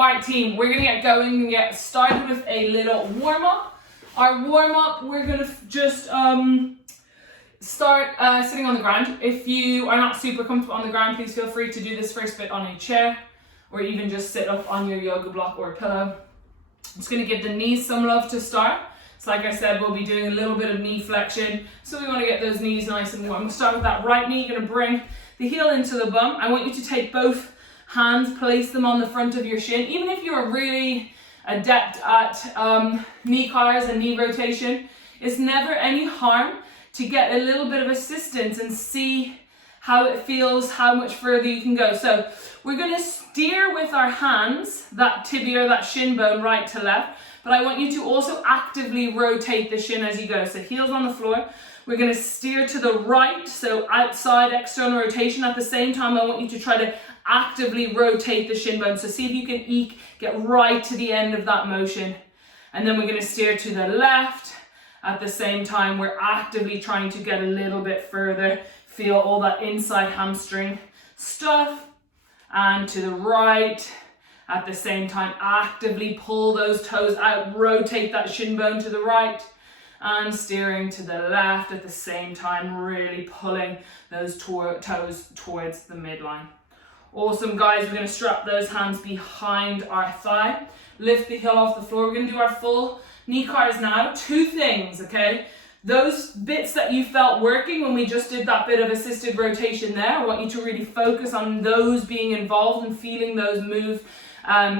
Alright team, we're gonna get going and get started with a little warm-up. Our warm-up, we're gonna just start sitting on the ground. If you are not super comfortable on the ground, please feel free to do this first bit on a chair or even just sit up on your yoga block or a pillow. I'm just gonna give the knees some love to start. So like I said, we'll be doing a little bit of knee flexion. So we wanna get those knees nice and warm. We'll start with that right knee. You're gonna bring the heel into the bum. I want you to take both hands, place them on the front of your shin. Even if you're really adept at knee cars and knee rotation, it's never any harm to get a little bit of assistance and see how it feels, how much further you can go. So we're going to steer with our hands, that tibia or that shin bone right to left, but I want you to also actively rotate the shin as you go. So heels on the floor. We're going to steer to the right, so outside external rotation. At the same time, I want you to try to actively rotate the shin bone. So see if you can get right to the end of that motion. And then we're going to steer to the left. At the same time, we're actively trying to get a little bit further. Feel all that inside hamstring stuff. And to the right. At the same time, actively pull those toes out. Rotate that shin bone to the right. And steering to the left at the same time, really pulling those toes towards the midline. Awesome, guys. We're going to strap those hands behind our thigh. Lift the heel off the floor. We're going to do our full knee cars now. Two things, okay? Those bits that you felt working when we just did that bit of assisted rotation there, I want you to really focus on those being involved and feeling those move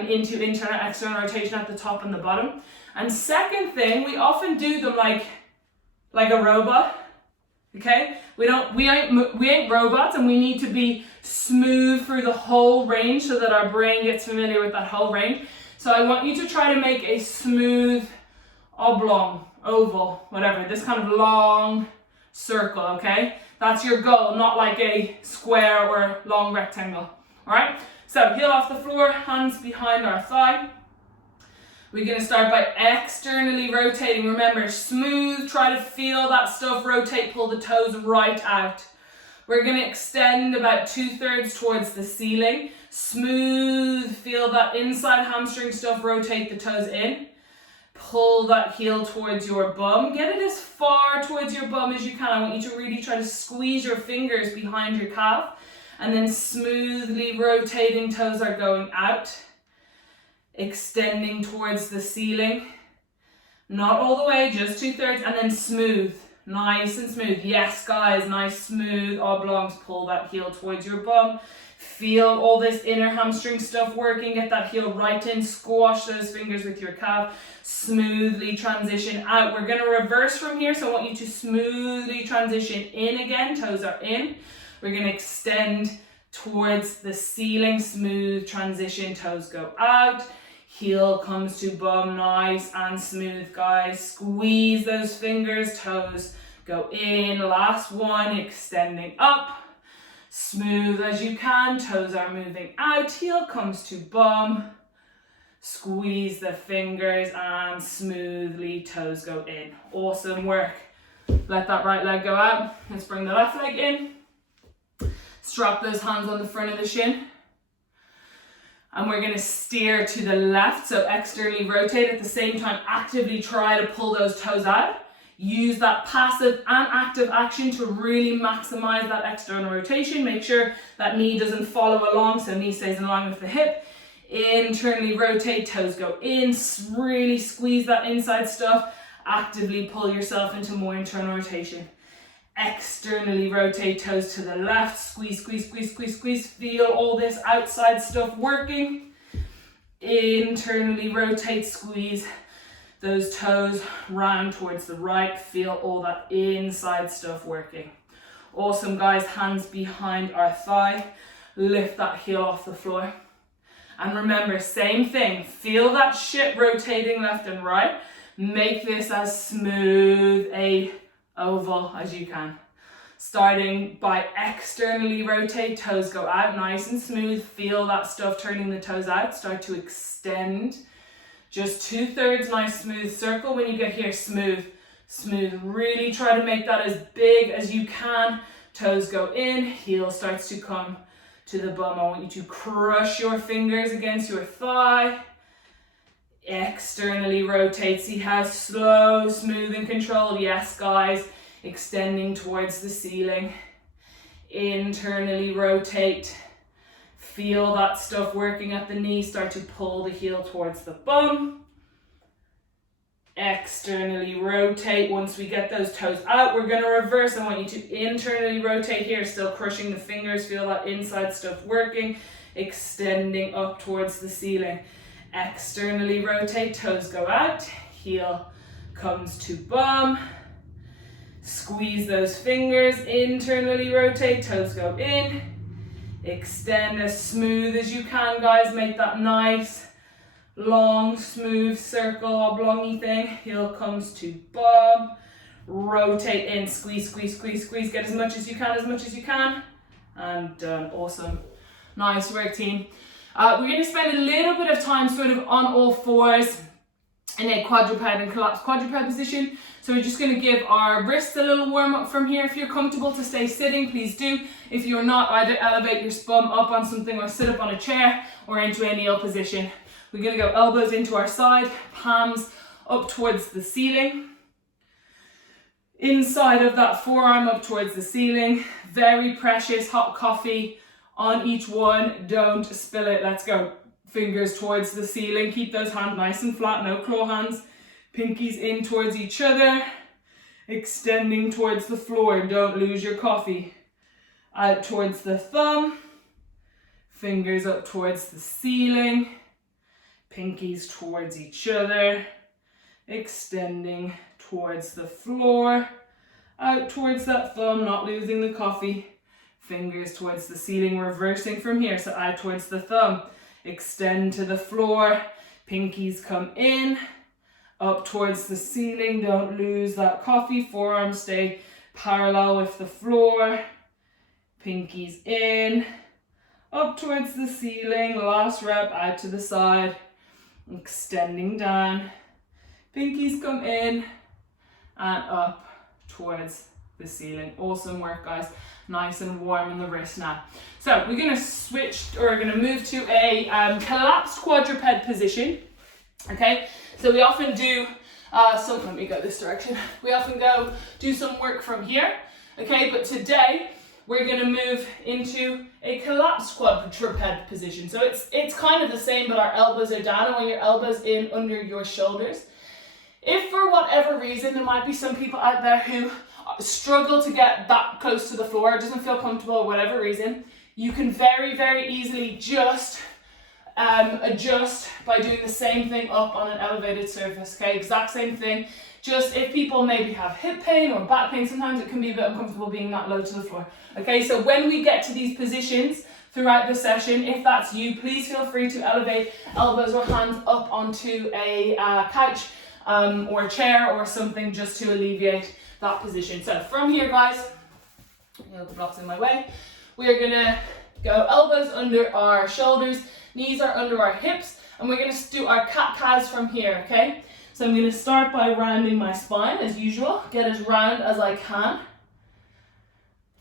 into internal, external rotation at the top and the bottom. And second thing, we often do them like a robot, okay? We ain't robots, and we need to be smooth through the whole range so that our brain gets familiar with that whole range. So I want you to try to make a smooth oblong, oval, whatever, this kind of long circle, okay? That's your goal, not like a square or long rectangle, all right? So heel off the floor, hands behind our thigh. We're going to start by externally rotating. Remember, smooth, try to feel that stuff rotate, pull the toes right out. We're going to extend about 2/3 towards the ceiling. Smooth, feel that inside hamstring stuff, rotate the toes in. Pull that heel towards your bum. Get it as far towards your bum as you can. I want you to really try to squeeze your fingers behind your calf. And then smoothly rotating, toes are going out. Extending towards the ceiling. Not all the way, just 2/3, and then smooth. Nice and smooth. Yes, guys, nice smooth oblongs. Pull that heel towards your bum. Feel all this inner hamstring stuff working. Get that heel right in. Squash those fingers with your calf. Smoothly transition out. We're going to reverse from here, so I want you to smoothly transition in again. Toes are in. We're going to extend towards the ceiling. Smooth transition. Toes go out. Heel comes to bum, nice and smooth, guys. Squeeze those fingers, toes go in. Last one, extending up. Smooth as you can, toes are moving out. Heel comes to bum. Squeeze the fingers and smoothly toes go in. Awesome work. Let that right leg go out. Let's bring the left leg in. Strap those hands on the front of the shin. And we're going to steer to the left, so externally rotate. At the same time, actively try to pull those toes out. Use that passive and active action to really maximize that external rotation. Make sure that knee doesn't follow along, so knee stays in line with the hip. Internally rotate, toes go in. Really squeeze that inside stuff. Actively pull yourself into more internal rotation. Externally rotate, toes to the left. Squeeze, squeeze, squeeze, squeeze, squeeze. Feel all this outside stuff working. Internally rotate, squeeze those toes round towards the right. Feel all that inside stuff working. Awesome, guys. Hands behind our thigh. Lift that heel off the floor. And remember, same thing. Feel that shit rotating left and right. Make this as smooth a oval as you can. Starting by externally rotate, toes go out, nice and smooth. Feel that stuff turning the toes out. Start to extend. Just 2/3, nice smooth circle. When you get here, smooth, smooth. Really try to make that as big as you can. Toes go in, heel starts to come to the bum. I want you to crush your fingers against your thigh. Externally rotate. See how slow, smooth and controlled. Yes, guys. Extending towards the ceiling. Internally rotate. Feel that stuff working at the knee. Start to pull the heel towards the bum. Externally rotate. Once we get those toes out, we're going to reverse. I want you to internally rotate here, still crushing the fingers. Feel that inside stuff working. Extending up towards the ceiling. Externally rotate, toes go out. Heel comes to bum. Squeeze those fingers. Internally rotate, toes go in. Extend as smooth as you can, guys. Make that nice long, smooth circle, oblongy thing. Heel comes to bum. Rotate in, squeeze, squeeze, squeeze, squeeze. Get as much as you can, as much as you can. And done. Awesome. Nice work, team. We're going to spend a little bit of time sort of on all fours in a quadruped and collapsed quadruped position. So we're just going to give our wrists a little warm up from here. If you're comfortable to stay sitting, please do. If you're not, either elevate your bum up on something or sit up on a chair or into a kneel position. We're going to go elbows into our side, palms up towards the ceiling. Inside of that forearm up towards the ceiling. Very precious, hot coffee on each one. Don't spill it. Let's go. Fingers towards the ceiling. Keep those hands nice and flat, no claw hands. Pinkies in towards each other. Extending towards the floor. Don't lose your coffee. Out towards the thumb. Fingers up towards the ceiling. Pinkies towards each other. Extending towards the floor. Out towards that thumb, not losing the coffee. Fingers towards the ceiling, reversing from here. So out towards the thumb. Extend to the floor. Pinkies come in. Up towards the ceiling. Don't lose that coffee. Forearms stay parallel with the floor. Pinkies in. Up towards the ceiling. Last rep, out to the side. Extending down. Pinkies come in. And up towards the ceiling. Awesome work, guys. Nice and warm in the wrist now. So we're going to switch, or we're going to move to a collapsed quadruped position. Okay, so we often do let me go this direction. We often go do some work from here. Okay, but today we're going to move into a collapsed quadruped position. So it's kind of the same, but our elbows are down. I want your elbows in under your shoulders. If for whatever reason, there might be some people out there who struggle to get that close to the floor, doesn't feel comfortable or whatever reason, you can very, very easily just adjust by doing the same thing up on an elevated surface. Okay, exact same thing. Just if people maybe have hip pain or back pain, sometimes it can be a bit uncomfortable being that low to the floor. Okay, so when we get to these positions throughout the session, if that's you, please feel free to elevate elbows or hands up onto a couch or a chair or something just to alleviate that position. So from here, guys, the block's in my way. We are gonna go elbows under our shoulders, knees are under our hips, and we're gonna do our cat-cows from here, okay? So I'm gonna start by rounding my spine as usual, get as round as I can.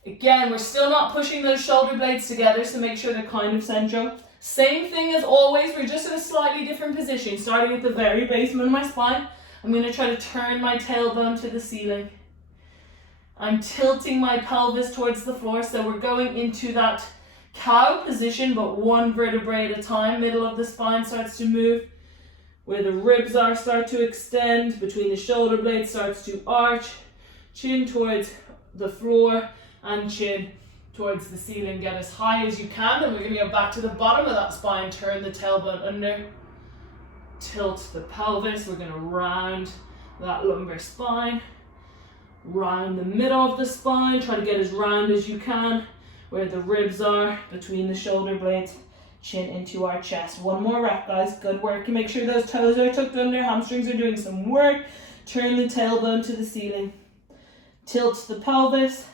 Again, we're still not pushing those shoulder blades together, so make sure they're kind of central. Same thing as always, we're just in a slightly different position, starting at the very basement of my spine. I'm gonna try to turn my tailbone to the ceiling. I'm tilting my pelvis towards the floor, so we're going into that cow position, but one vertebrae at a time. Middle of the spine starts to move. Where the ribs are, start to extend. Between the shoulder blades starts to arch. Chin towards the floor and chin towards the ceiling. Get as high as you can. Then we're going to go back to the bottom of that spine. Turn the tailbone under. Tilt the pelvis. We're going to round that lumbar spine. Round the middle of the spine. Try to get as round as you can. Where the ribs are, between the shoulder blades. Chin into our chest. One more rep, guys. Good work. You make sure those toes are tucked under. Hamstrings are doing some work. Turn the tailbone to the ceiling. Tilt the pelvis.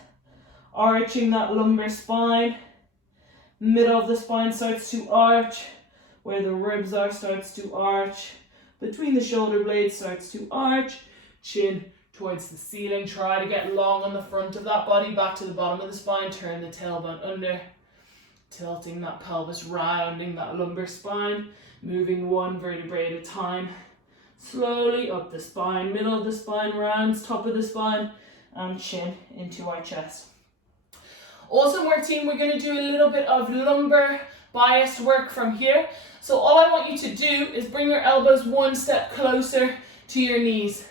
Arching that lumbar spine. Middle of the spine starts to arch. Where the ribs are starts to arch. Between the shoulder blades starts to arch. Chin towards the ceiling. Try to get long on the front of that body. Back to the bottom of the spine. Turn the tailbone under. Tilting that pelvis, rounding that lumbar spine, moving one vertebrae at a time. Slowly up the spine, middle of the spine, rounds, top of the spine, and chin into our chest. Awesome work, team. We're going to do a little bit of lumbar biased work from here. So all I want you to do is bring your elbows one step closer to your knees.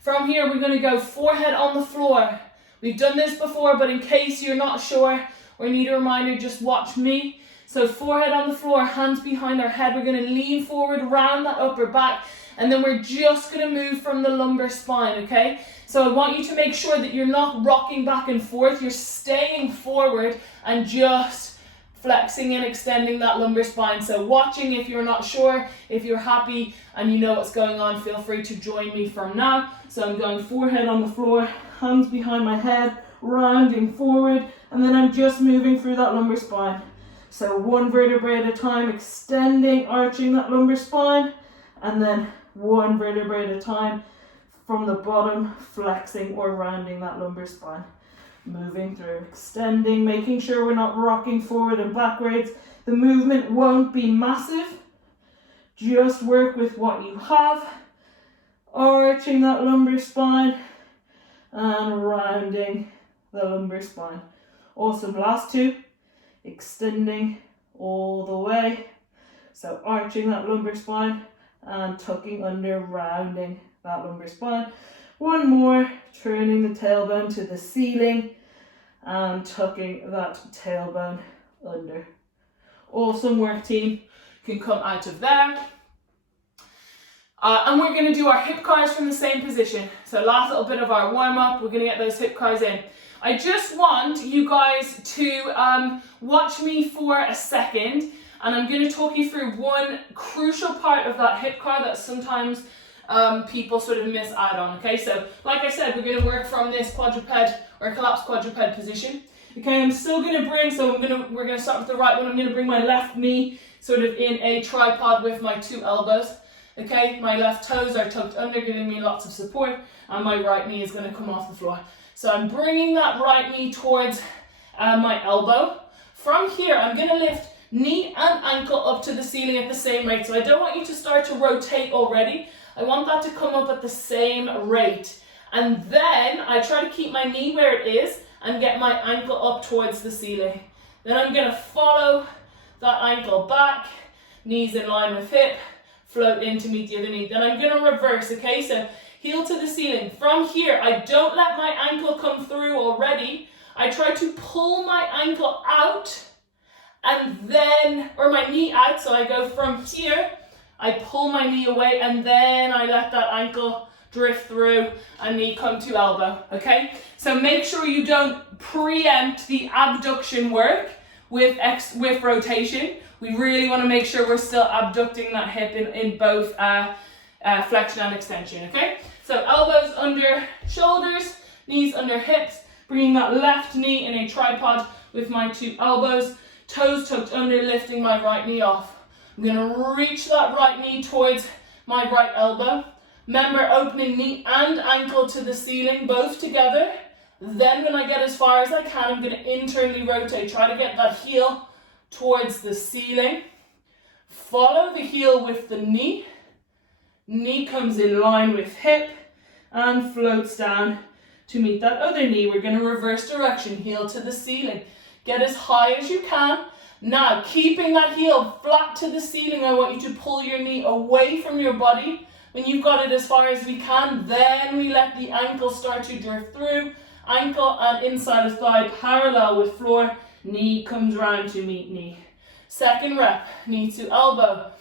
From here, we're going to go forehead on the floor. We've done this before, but in case you're not sure or need a reminder, just watch me. So forehead on the floor, hands behind our head. We're going to lean forward, round that upper back, and then we're just going to move from the lumbar spine, okay? So I want you to make sure that you're not rocking back and forth. You're staying forward and just flexing and extending that lumbar spine. So watching, if you're not sure, if you're happy and you know what's going on, feel free to join me from now. So I'm going forehead on the floor, hands behind my head, rounding forward, and then I'm just moving through that lumbar spine. So one vertebrae at a time, extending, arching that lumbar spine, and then one vertebrae at a time from the bottom, flexing or rounding that lumbar spine. Moving through, extending, making sure we're not rocking forward and backwards. The movement won't be massive. Just work with what you have. Arching that lumbar spine and rounding the lumbar spine. Awesome. Last two. Extending all the way. So arching that lumbar spine and tucking under, rounding that lumbar spine. One more, turning the tailbone to the ceiling and tucking that tailbone under. Awesome work, team. Can come out of there. And we're going to do our hip cars from the same position. So last little bit of our warm up, we're going to get those hip cars in. I just want you guys to watch me for a second, and I'm going to talk you through one crucial part of that hip car that sometimes people sort of miss out on. Okay, so like I said, we're going to work from this quadruped or collapsed quadruped position. Okay, I'm still going to bring, so we're going to start with the right one. I'm going to bring my left knee sort of in a tripod with my two elbows. Okay, my left toes are tucked under, giving me lots of support, and my right knee is going to come off the floor. So I'm bringing that right knee towards my elbow. From here, I'm going to lift knee and ankle up to the ceiling at the same rate. So I don't want you to start to rotate already. I want that to come up at the same rate. And then I try to keep my knee where it is and get my ankle up towards the ceiling. Then I'm going to follow that ankle back, knees in line with hip, float in to meet the other knee. Then I'm going to reverse, okay? So heel to the ceiling. From here, I don't let my ankle come through already. I try to pull my ankle out and then, or my knee out. So I go from here, I pull my knee away, and then I let that ankle drift through and knee come to elbow, okay? So make sure you don't preempt the abduction work with rotation. We really want to make sure we're still abducting that hip in both flexion and extension, okay? So elbows under shoulders, knees under hips, bringing that left knee in a tripod with my two elbows, toes tucked under, lifting my right knee off. I'm going to reach that right knee towards my right elbow. Remember, opening knee and ankle to the ceiling, both together. Then when I get as far as I can, I'm going to internally rotate. Try to get that heel towards the ceiling. Follow the heel with the knee. Knee comes in line with hip and floats down to meet that other knee. We're going to reverse direction, heel to the ceiling. Get as high as you can. Now, keeping that heel flat to the ceiling, I want you to pull your knee away from your body. When you've got it as far as we can, then we let the ankle start to drift through. Ankle and inside of thigh parallel with floor. Knee comes round to meet knee. Second rep, knee to elbow.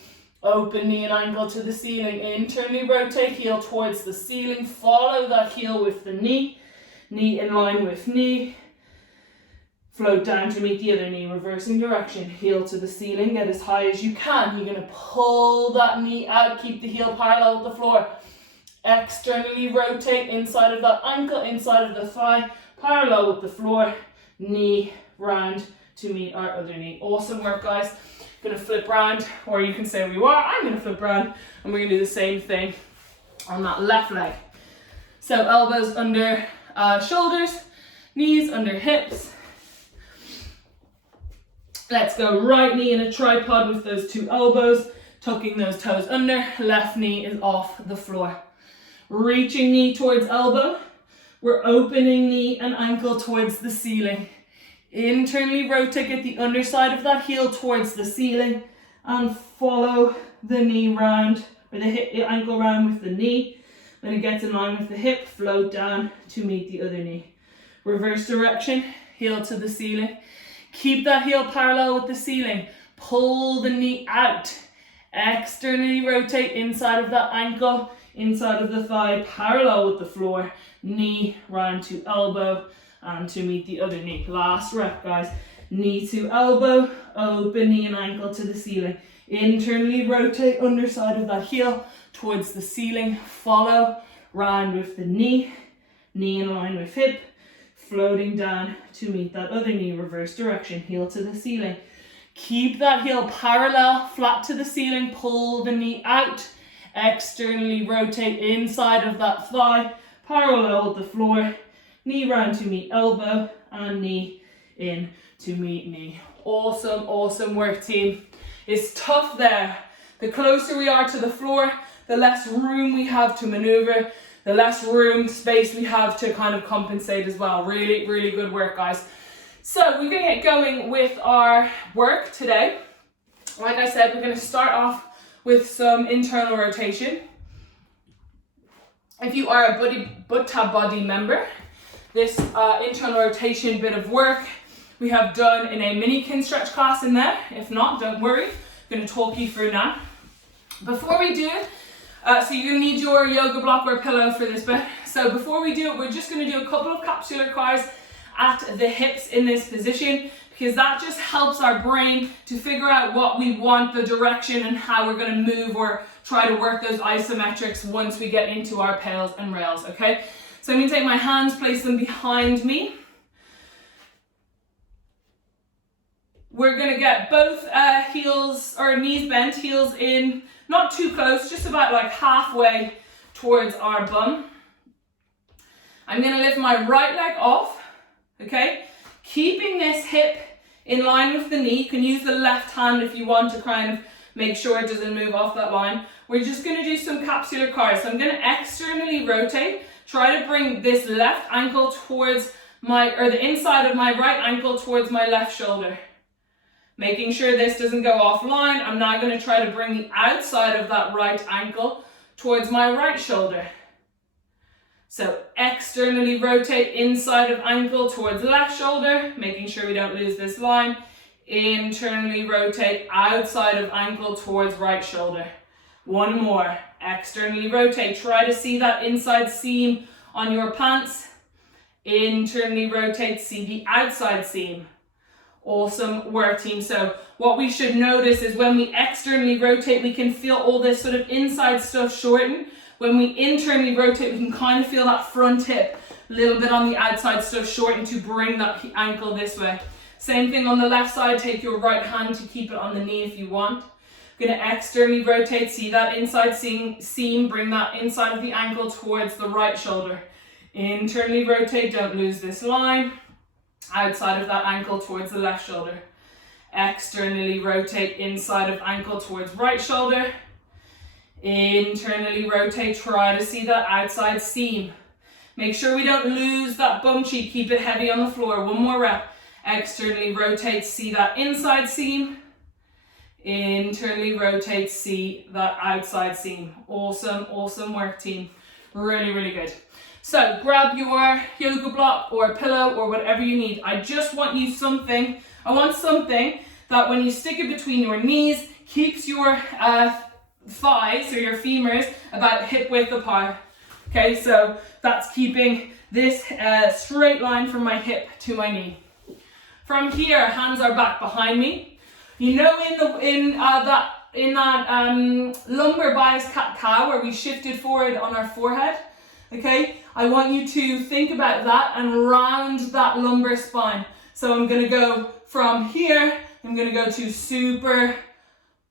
Open knee and ankle to the ceiling. Internally rotate, heel towards the ceiling. Follow that heel with the knee. Knee in line with knee. Float down to meet the other knee, reversing direction, heel to the ceiling, get as high as you can. You're going to pull that knee out, keep the heel parallel with the floor. Externally rotate inside of that ankle, inside of the thigh, parallel with the floor, knee round to meet our other knee. Awesome work, guys. Going to flip round, or you can say where you are. I'm going to flip round, and we're going to do the same thing on that left leg. So elbows under shoulders, knees under hips. Let's go right knee in a tripod with those 2 elbows, tucking those toes under, left knee is off the floor. Reaching knee towards elbow, we're opening knee and ankle towards the ceiling. Internally rotate, get the underside of that heel towards the ceiling and follow the knee round, or the ankle round with the knee. When it gets in line with the hip, float down to meet the other knee. Reverse direction, heel to the ceiling. Keep that heel parallel with the ceiling. Pull the knee out. Externally rotate inside of that ankle, inside of the thigh, parallel with the floor. Knee round to elbow and to meet the other knee. Last rep, guys. Knee to elbow, open knee and ankle to the ceiling. Internally rotate underside of that heel towards the ceiling. Follow round with the knee. Knee in line with hip. Floating down to meet that other knee, reverse direction, heel to the ceiling. Keep that heel parallel, flat to the ceiling, pull the knee out, externally rotate inside of that thigh, parallel with the floor, knee round to meet elbow, and knee in to meet knee. Awesome, awesome work, team. It's tough there. The closer we are to the floor, the less room we have to maneuver, the less room, space we have to kind of compensate as well. Really, really good work, guys. So we're going to get going with our work today. Like I said, we're going to start off with some internal rotation. If you are a butt tab body member, this internal rotation bit of work we have done in a mini Kinstretch class in there. If not, don't worry. I'm going to talk you through now. Before we do it, so you need your yoga block or pillow for this bit. So before we do it, we're just going to do a couple of capsular cars at the hips in this position, because that just helps our brain to figure out what we want, the direction, and how we're going to move or try to work those isometrics once we get into our pails and rails, okay? So I'm going to take my hands, place them behind me. We're going to get both heels or knees bent, heels in, not too close, just about like halfway towards our bum. I'm going to lift my right leg off, okay? Keeping this hip in line with the knee. You can use the left hand if you want to kind of make sure it doesn't move off that line. We're just going to do some capsular cars. So I'm going to externally rotate, try to bring this left ankle towards the inside of my right ankle towards my left shoulder. Making sure this doesn't go offline, I'm now going to try to bring the outside of that right ankle towards my right shoulder. So externally rotate inside of ankle towards left shoulder, making sure we don't lose this line. Internally rotate outside of ankle towards right shoulder. One more. Externally rotate. Try to see that inside seam on your pants. Internally rotate, see the outside seam. Awesome work, team. So what we should notice is when we externally rotate, we can feel all this sort of inside stuff shorten. When we internally rotate, we can kind of feel that front hip, a little bit on the outside stuff shorten to bring that ankle this way. Same thing on the left side. Take your right hand to keep it on the knee if you want. Going to externally rotate, see that inside seam, bring that inside of the ankle towards the right shoulder. Internally rotate, don't lose this line. Outside of that ankle towards the left shoulder. Externally rotate inside of ankle towards right shoulder. Internally rotate, try to see that outside seam. Make sure we don't lose that bum cheek, keep it heavy on the floor. One more rep. Externally rotate, see that inside seam. Internally rotate, see that outside seam. Awesome, awesome work, team. Really, really good. So grab your yoga block or a pillow or whatever you need. I just want you something, I want something that when you stick it between your knees, keeps your thighs or your femurs about hip width apart. Okay, so that's keeping this straight line from my hip to my knee. From here, hands are back behind me. You know, in that lumbar bias cat-cow where we shifted forward on our forehead. Okay, I want you to think about that and round that lumbar spine. So I'm going to go from here, I'm going to go to super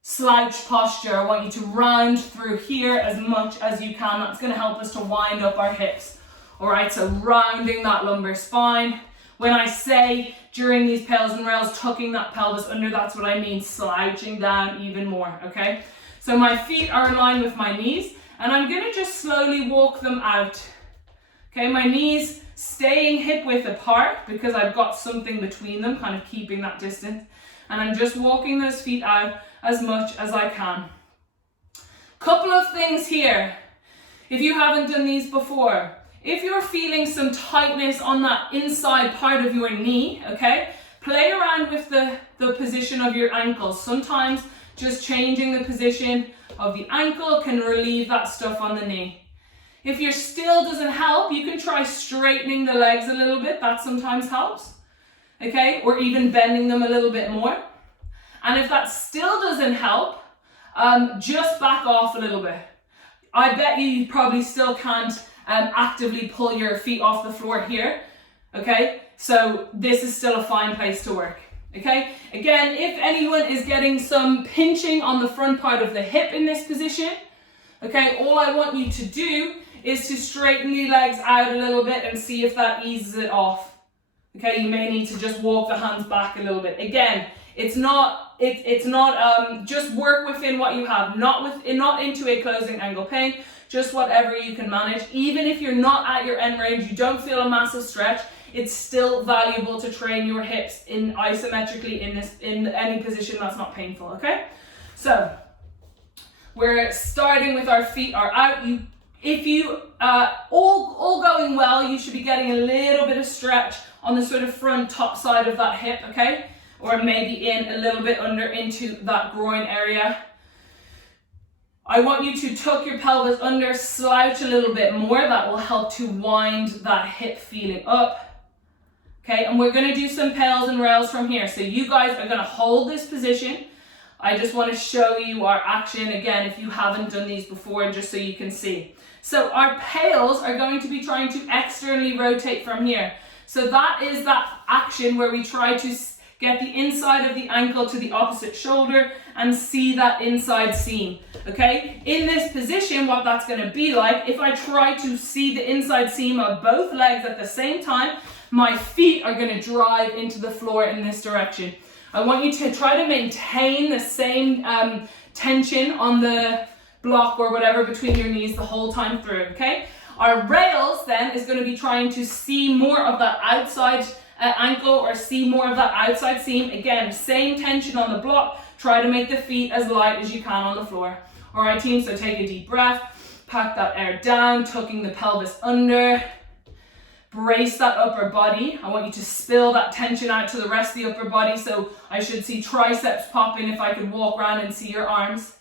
slouch posture. I want you to round through here as much as you can. That's going to help us to wind up our hips. All right, so rounding that lumbar spine. When I say during these pails and rails, tucking that pelvis under. That's what I mean, slouching down even more, okay? So my feet are in line with my knees, and I'm gonna just slowly walk them out. Okay, my knees staying hip width apart because I've got something between them, kind of keeping that distance. And I'm just walking those feet out as much as I can. Couple of things here. If you haven't done these before, if you're feeling some tightness on that inside part of your knee, okay, play around with the position of your ankles. Sometimes just changing the position of the ankle can relieve that stuff on the knee. If your still doesn't help, you can try straightening the legs a little bit. That sometimes helps, okay? Or even bending them a little bit more. And if that still doesn't help, just back off a little bit. I bet you probably still can't actively pull your feet off the floor here, okay? So this is still a fine place to work, okay? Again, if anyone is getting some pinching on the front part of the hip in this position, okay, all I want you to do is to straighten the legs out a little bit and see if that eases it off. Okay, you may need to just walk the hands back a little bit. Again, it's not just work within what you have, not into a closing angle pain, just whatever you can manage. Even if you're not at your end range, you don't feel a massive stretch, it's still valuable to train your hips in isometrically in any position that's not painful, okay? So we're starting with our feet are out. If you all going well, you should be getting a little bit of stretch on the sort of front top side of that hip, okay? Or maybe in a little bit under into that groin area. I want you to tuck your pelvis under, slouch a little bit more. That will help to wind that hip feeling up. Okay, and we're gonna do some pails and rails from here. So you guys are gonna hold this position. I just want to show you our action again if you haven't done these before, just so you can see. So our pails are going to be trying to externally rotate from here. So that is that action where we try to get the inside of the ankle to the opposite shoulder and see that inside seam, okay? In this position, what that's going to be like, if I try to see the inside seam of both legs at the same time, my feet are going to drive into the floor in this direction. I want you to try to maintain the same tension on the block or whatever between your knees the whole time through, okay? Our rails then is going to be trying to see more of that outside ankle or see more of that outside seam. Again, same tension on the block. Try to make the feet as light as you can on the floor. All right, team, so take a deep breath, pack that air down, tucking the pelvis under. Brace that upper body. I want you to spill that tension out to the rest of the upper body. So I should see triceps popping if I could walk around and see your arms.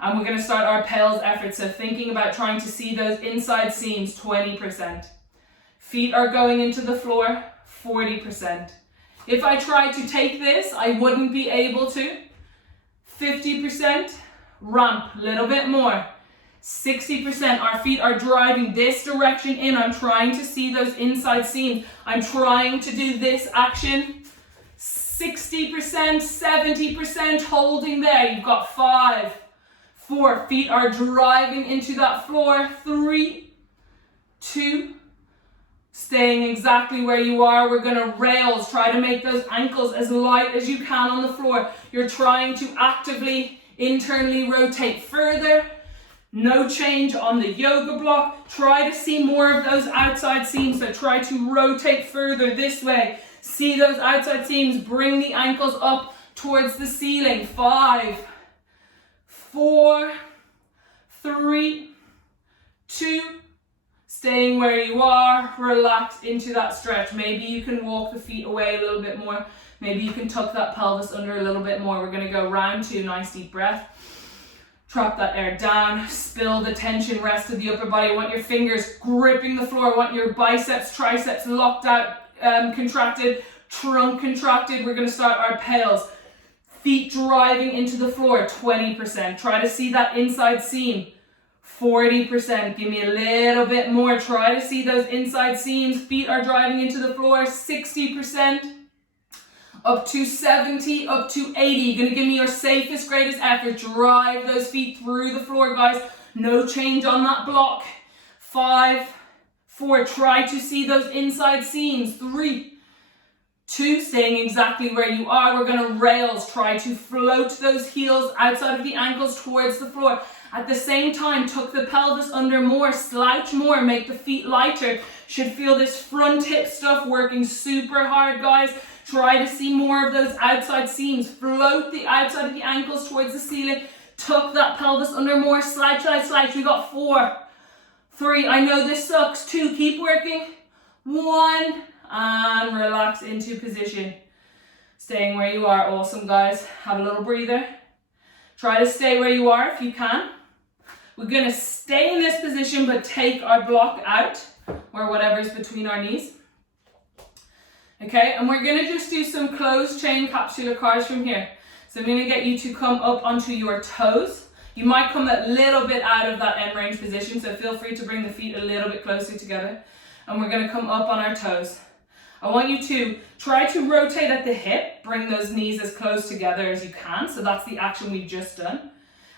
And we're going to start our pails effort. So thinking about trying to see those inside seams, 20%. Feet are going into the floor, 40%. If I tried to take this, I wouldn't be able to. 50%, ramp, a little bit more. 60%, our feet are driving this direction in. I'm trying to see those inside seams. I'm trying to do this action. 60%, 70%, holding there. You've got 5, 4, feet are driving into that floor. 3, 2, staying exactly where you are. We're gonna rails, try to make those ankles as light as you can on the floor. You're trying to actively internally rotate further. No change on the yoga block. Try to see more of those outside seams, so try to rotate further this way. See those outside seams, bring the ankles up towards the ceiling. 5, 4, 3, 2, staying where you are, relax into that stretch. Maybe you can walk the feet away a little bit more. Maybe you can tuck that pelvis under a little bit more. We're gonna go round 2, nice deep breath. Trap that air down, spill the tension, rest of the upper body. I want your fingers gripping the floor. I want your biceps, triceps locked out, contracted, trunk contracted. We're gonna start our pails. Feet driving into the floor, 20%. Try to see that inside seam, 40%. Give me a little bit more. Try to see those inside seams. Feet are driving into the floor, 60%. Up to 70, up to 80. You're gonna give me your safest, greatest effort. Drive those feet through the floor, guys. No change on that block. 5, 4, try to see those inside seams. 3, 2, staying exactly where you are. We're going to rails. Try to float those heels outside of the ankles towards the floor. At the same time, tuck the pelvis under more, slouch more, make the feet lighter. Should feel this front hip stuff working super hard, guys. Try to see more of those outside seams. Float the outside of the ankles towards the ceiling. Tuck that pelvis under more, slouch, slouch, slouch. We got 4, 3, I know this sucks, 2, keep working, 1, and relax into position. Staying where you are, awesome guys. Have a little breather. Try to stay where you are if you can. We're going to stay in this position, but take our block out, or whatever's between our knees. Okay, and we're going to just do some closed chain capsular cars from here. So I'm going to get you to come up onto your toes. You might come a little bit out of that end range position, so feel free to bring the feet a little bit closer together. And we're going to come up on our toes. I want you to try to rotate at the hip, bring those knees as close together as you can. So that's the action we've just done.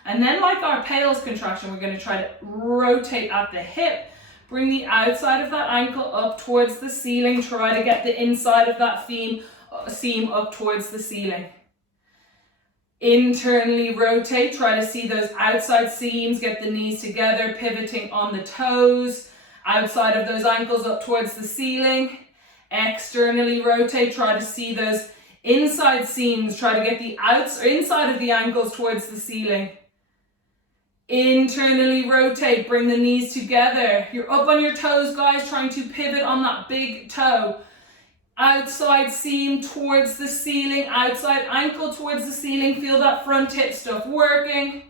And then like our pales contraction, we're going to try to rotate at the hip, bring the outside of that ankle up towards the ceiling, try to get the inside of that seam up towards the ceiling. Internally rotate, try to see those outside seams, get the knees together, pivoting on the toes, outside of those ankles up towards the ceiling. Externally rotate, try to see those inside seams, try to get the inside of the ankles towards the ceiling. Internally rotate, bring the knees together. You're up on your toes, guys, trying to pivot on that big toe. Outside seam towards the ceiling, outside ankle towards the ceiling. Feel that front hip stuff working.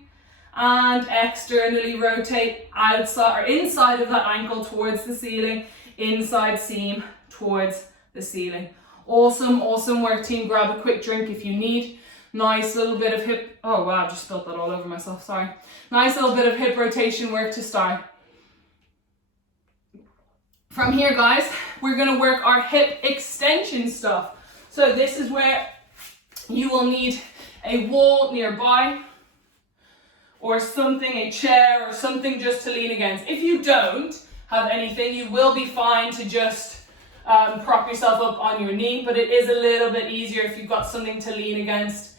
And externally rotate outside or inside of that ankle towards the ceiling, inside seam towards the ceiling. Awesome, awesome work, team. Grab a quick drink if you need. Nice little bit of hip, oh wow, I just spilled that all over myself, sorry. Nice little bit of hip rotation work to start. From here, guys, we're gonna work our hip extension stuff. So this is where you will need a wall nearby or something, a chair or something just to lean against. If you don't have anything, you will be fine to just prop yourself up on your knee, but it is a little bit easier if you've got something to lean against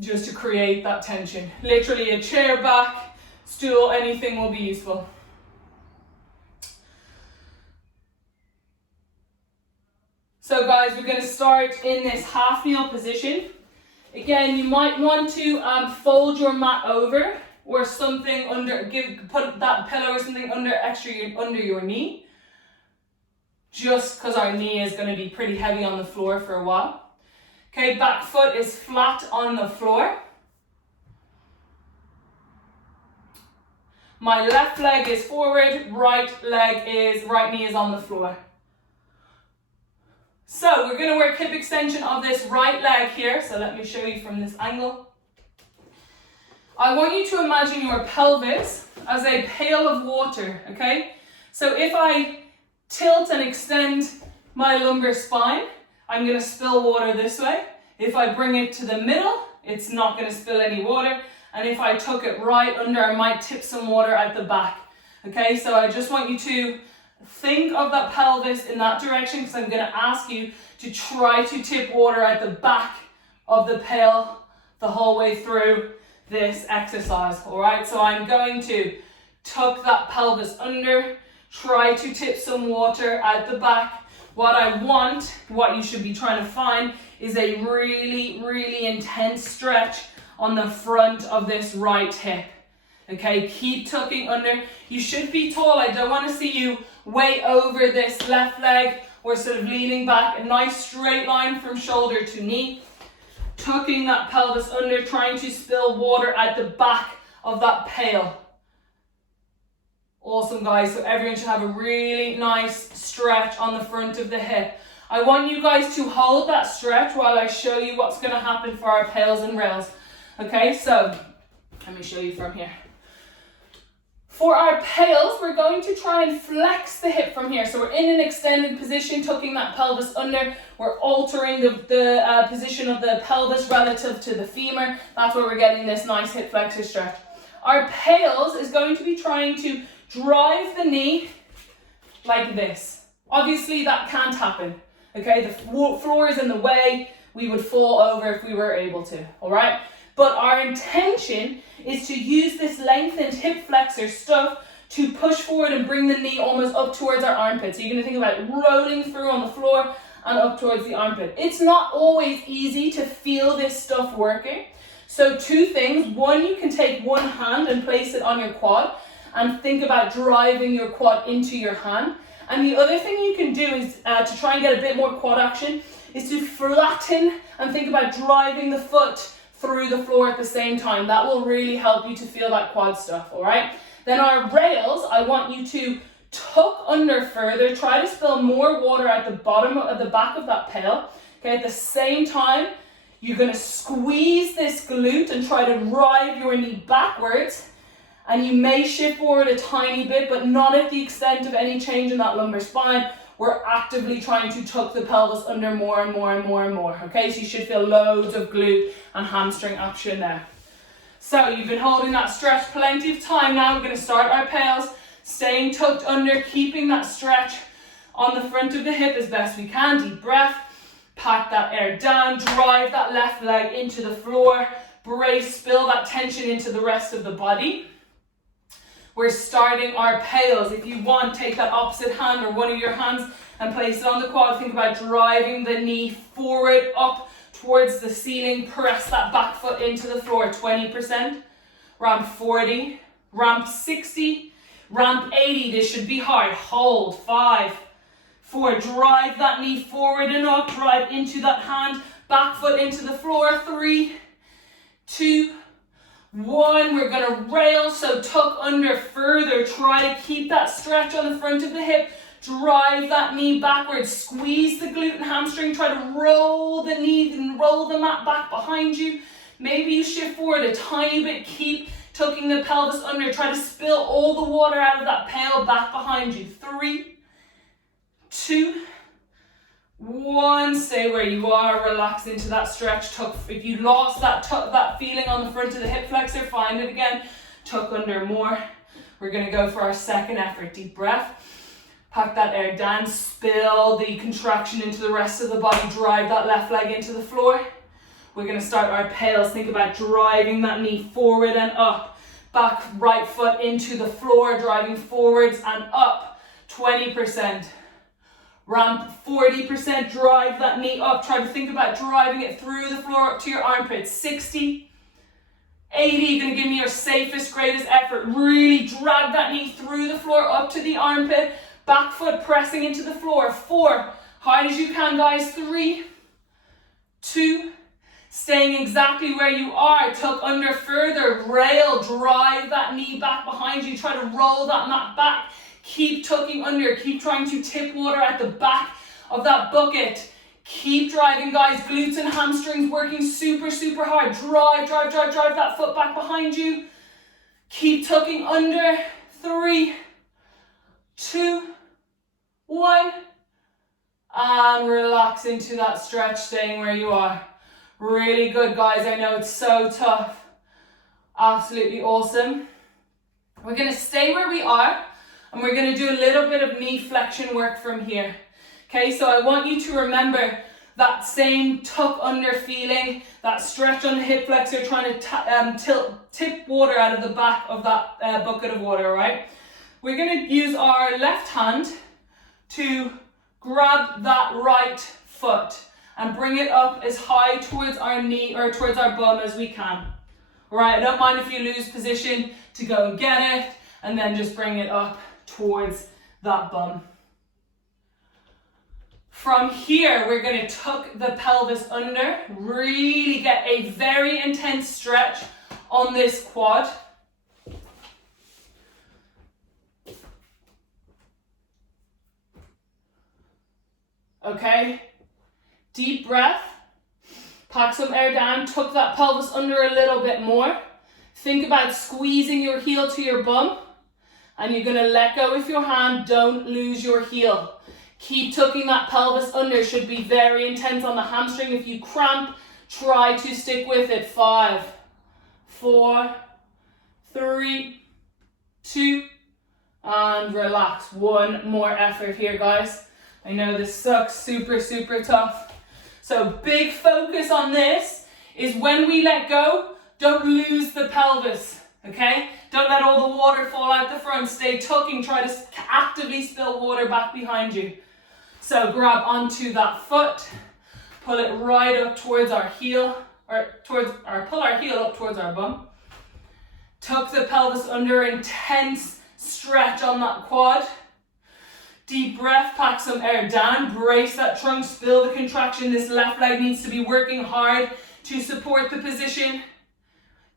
just to create that tension. Literally a chair, back, stool, anything will be useful. So guys, we're going to start in this half kneel position. Again, you might want to fold your mat over or something under, put that pillow or something under your knee. Just because our knee is going to be pretty heavy on the floor for a while. Okay, back foot is flat on the floor. My left leg is forward, right knee is on the floor. So we're going to work hip extension of this right leg here. So let me show you from this angle. I want you to imagine your pelvis as a pail of water, okay? So if I tilt and extend my lumbar spine, I'm going to spill water this way. If I bring it to the middle, it's not going to spill any water. And if I tuck it right under, I might tip some water at the back. Okay, so I just want you to think of that pelvis in that direction, because I'm going to ask you to try to tip water at the back of the pail the whole way through this exercise. All right, so I'm going to tuck that pelvis under, try to tip some water at the back. What you should be trying to find is a really, really intense stretch on the front of this right hip. Okay, keep tucking under. You should be tall. I don't want to see you way over this left leg or sort of leaning back. A nice straight line from shoulder to knee. Tucking that pelvis under, trying to spill water at the back of that pail. Awesome, guys. So everyone should have a really nice stretch on the front of the hip. I want you guys to hold that stretch while I show you what's going to happen for our pails and rails. Okay, so let me show you from here. For our pails, we're going to try and flex the hip from here. So we're in an extended position, tucking that pelvis under. We're altering the position of the pelvis relative to the femur. That's where we're getting this nice hip flexor stretch. Our pails is going to be trying to drive the knee like this. Obviously, that can't happen. Okay, the floor is in the way. We would fall over if we were able to, all right? But our intention is to use this lengthened hip flexor stuff to push forward and bring the knee almost up towards our armpit. So you're gonna think about rolling through on the floor and up towards the armpit. It's not always easy to feel this stuff working. So two things. One, you can take one hand and place it on your quad and think about driving your quad into your hand. And the other thing you can do is to try and get a bit more quad action is to flatten and think about driving the foot through the floor at the same time. That will really help you to feel that quad stuff, all right? Then our rails, I want you to tuck under further. Try to spill more water at the bottom of the back of that pail. Okay, at the same time, you're gonna squeeze this glute and try to drive your knee backwards. And you may shift forward a tiny bit, but not at the extent of any change in that lumbar spine. We're actively trying to tuck the pelvis under more and more and more and more. Okay, so you should feel loads of glute and hamstring action there. So you've been holding that stretch plenty of time now. We're going to start our pails, staying tucked under, keeping that stretch on the front of the hip as best we can. Deep breath, pack that air down, drive that left leg into the floor, brace, spill that tension into the rest of the body. We're starting our pails. If you want, take that opposite hand or one of your hands and place it on the quad. Think about driving the knee forward, up towards the ceiling. Press that back foot into the floor. 20%, ramp 40, ramp 60, ramp 80. This should be hard. Hold, 5, 4, drive that knee forward and up, drive into that hand, back foot into the floor. 3, 2, 1, we're gonna rail, so tuck under further. Try to keep that stretch on the front of the hip. Drive that knee backwards. Squeeze the glute and hamstring. Try to roll the knee and roll the mat back behind you. Maybe you shift forward a tiny bit. Keep tucking the pelvis under. Try to spill all the water out of that pail back behind you. 3, 2, 1, stay where you are, relax into that stretch, tuck. If you lost that feeling on the front of the hip flexor, find it again, tuck under more. We're gonna go for our second effort. Deep breath, pack that air down, spill the contraction into the rest of the body, drive that left leg into the floor. We're gonna start our pails. Think about driving that knee forward and up, back right foot into the floor, driving forwards and up. 20%. Ramp 40%, drive that knee up. Try to think about driving it through the floor up to your armpits. 60, 80, you're gonna give me your safest, greatest effort. Really drag that knee through the floor up to the armpit. Back foot pressing into the floor. 4, hard as you can, guys. 3, 2, staying exactly where you are. Tuck under further, rail, drive that knee back behind you. Try to roll that mat back. Keep tucking under, keep trying to tip water at the back of that bucket. Keep driving, guys. Glutes and hamstrings working super, super hard. Drive that foot back behind you. Keep tucking under. 3, 2, 1. And relax into that stretch, staying where you are. Really good, guys. I know it's so tough. Absolutely awesome. We're gonna stay where we are. And we're going to do a little bit of knee flexion work from here. Okay, so I want you to remember that same tuck under feeling, that stretch on the hip flexor, trying to tip water out of the back of that bucket of water, all right? We're going to use our left hand to grab that right foot and bring it up as high towards our knee or towards our bum as we can. All right, I don't mind if you lose position to go and get it, and then just bring it up towards that bum. From here, we're going to tuck the pelvis under, really get a very intense stretch on this quad. Okay, deep breath, pack some air down, tuck that pelvis under a little bit more. Think about squeezing your heel to your bum. And you're gonna let go with your hand, don't lose your heel. Keep tucking that pelvis under, should be very intense on the hamstring. If you cramp, try to stick with it. 5, 4, 3, 2, and relax. One more effort here, guys. I know this sucks, super, super tough. So big focus on this is when we let go, don't lose the pelvis, okay? Don't let all the water fall out the front. Stay tucking, try to actively spill water back behind you. So grab onto that foot, pull it right up towards our heel, pull our heel up towards our bum. Tuck the pelvis under, intense stretch on that quad. Deep breath, pack some air down, brace that trunk, spill the contraction. This left leg needs to be working hard to support the position.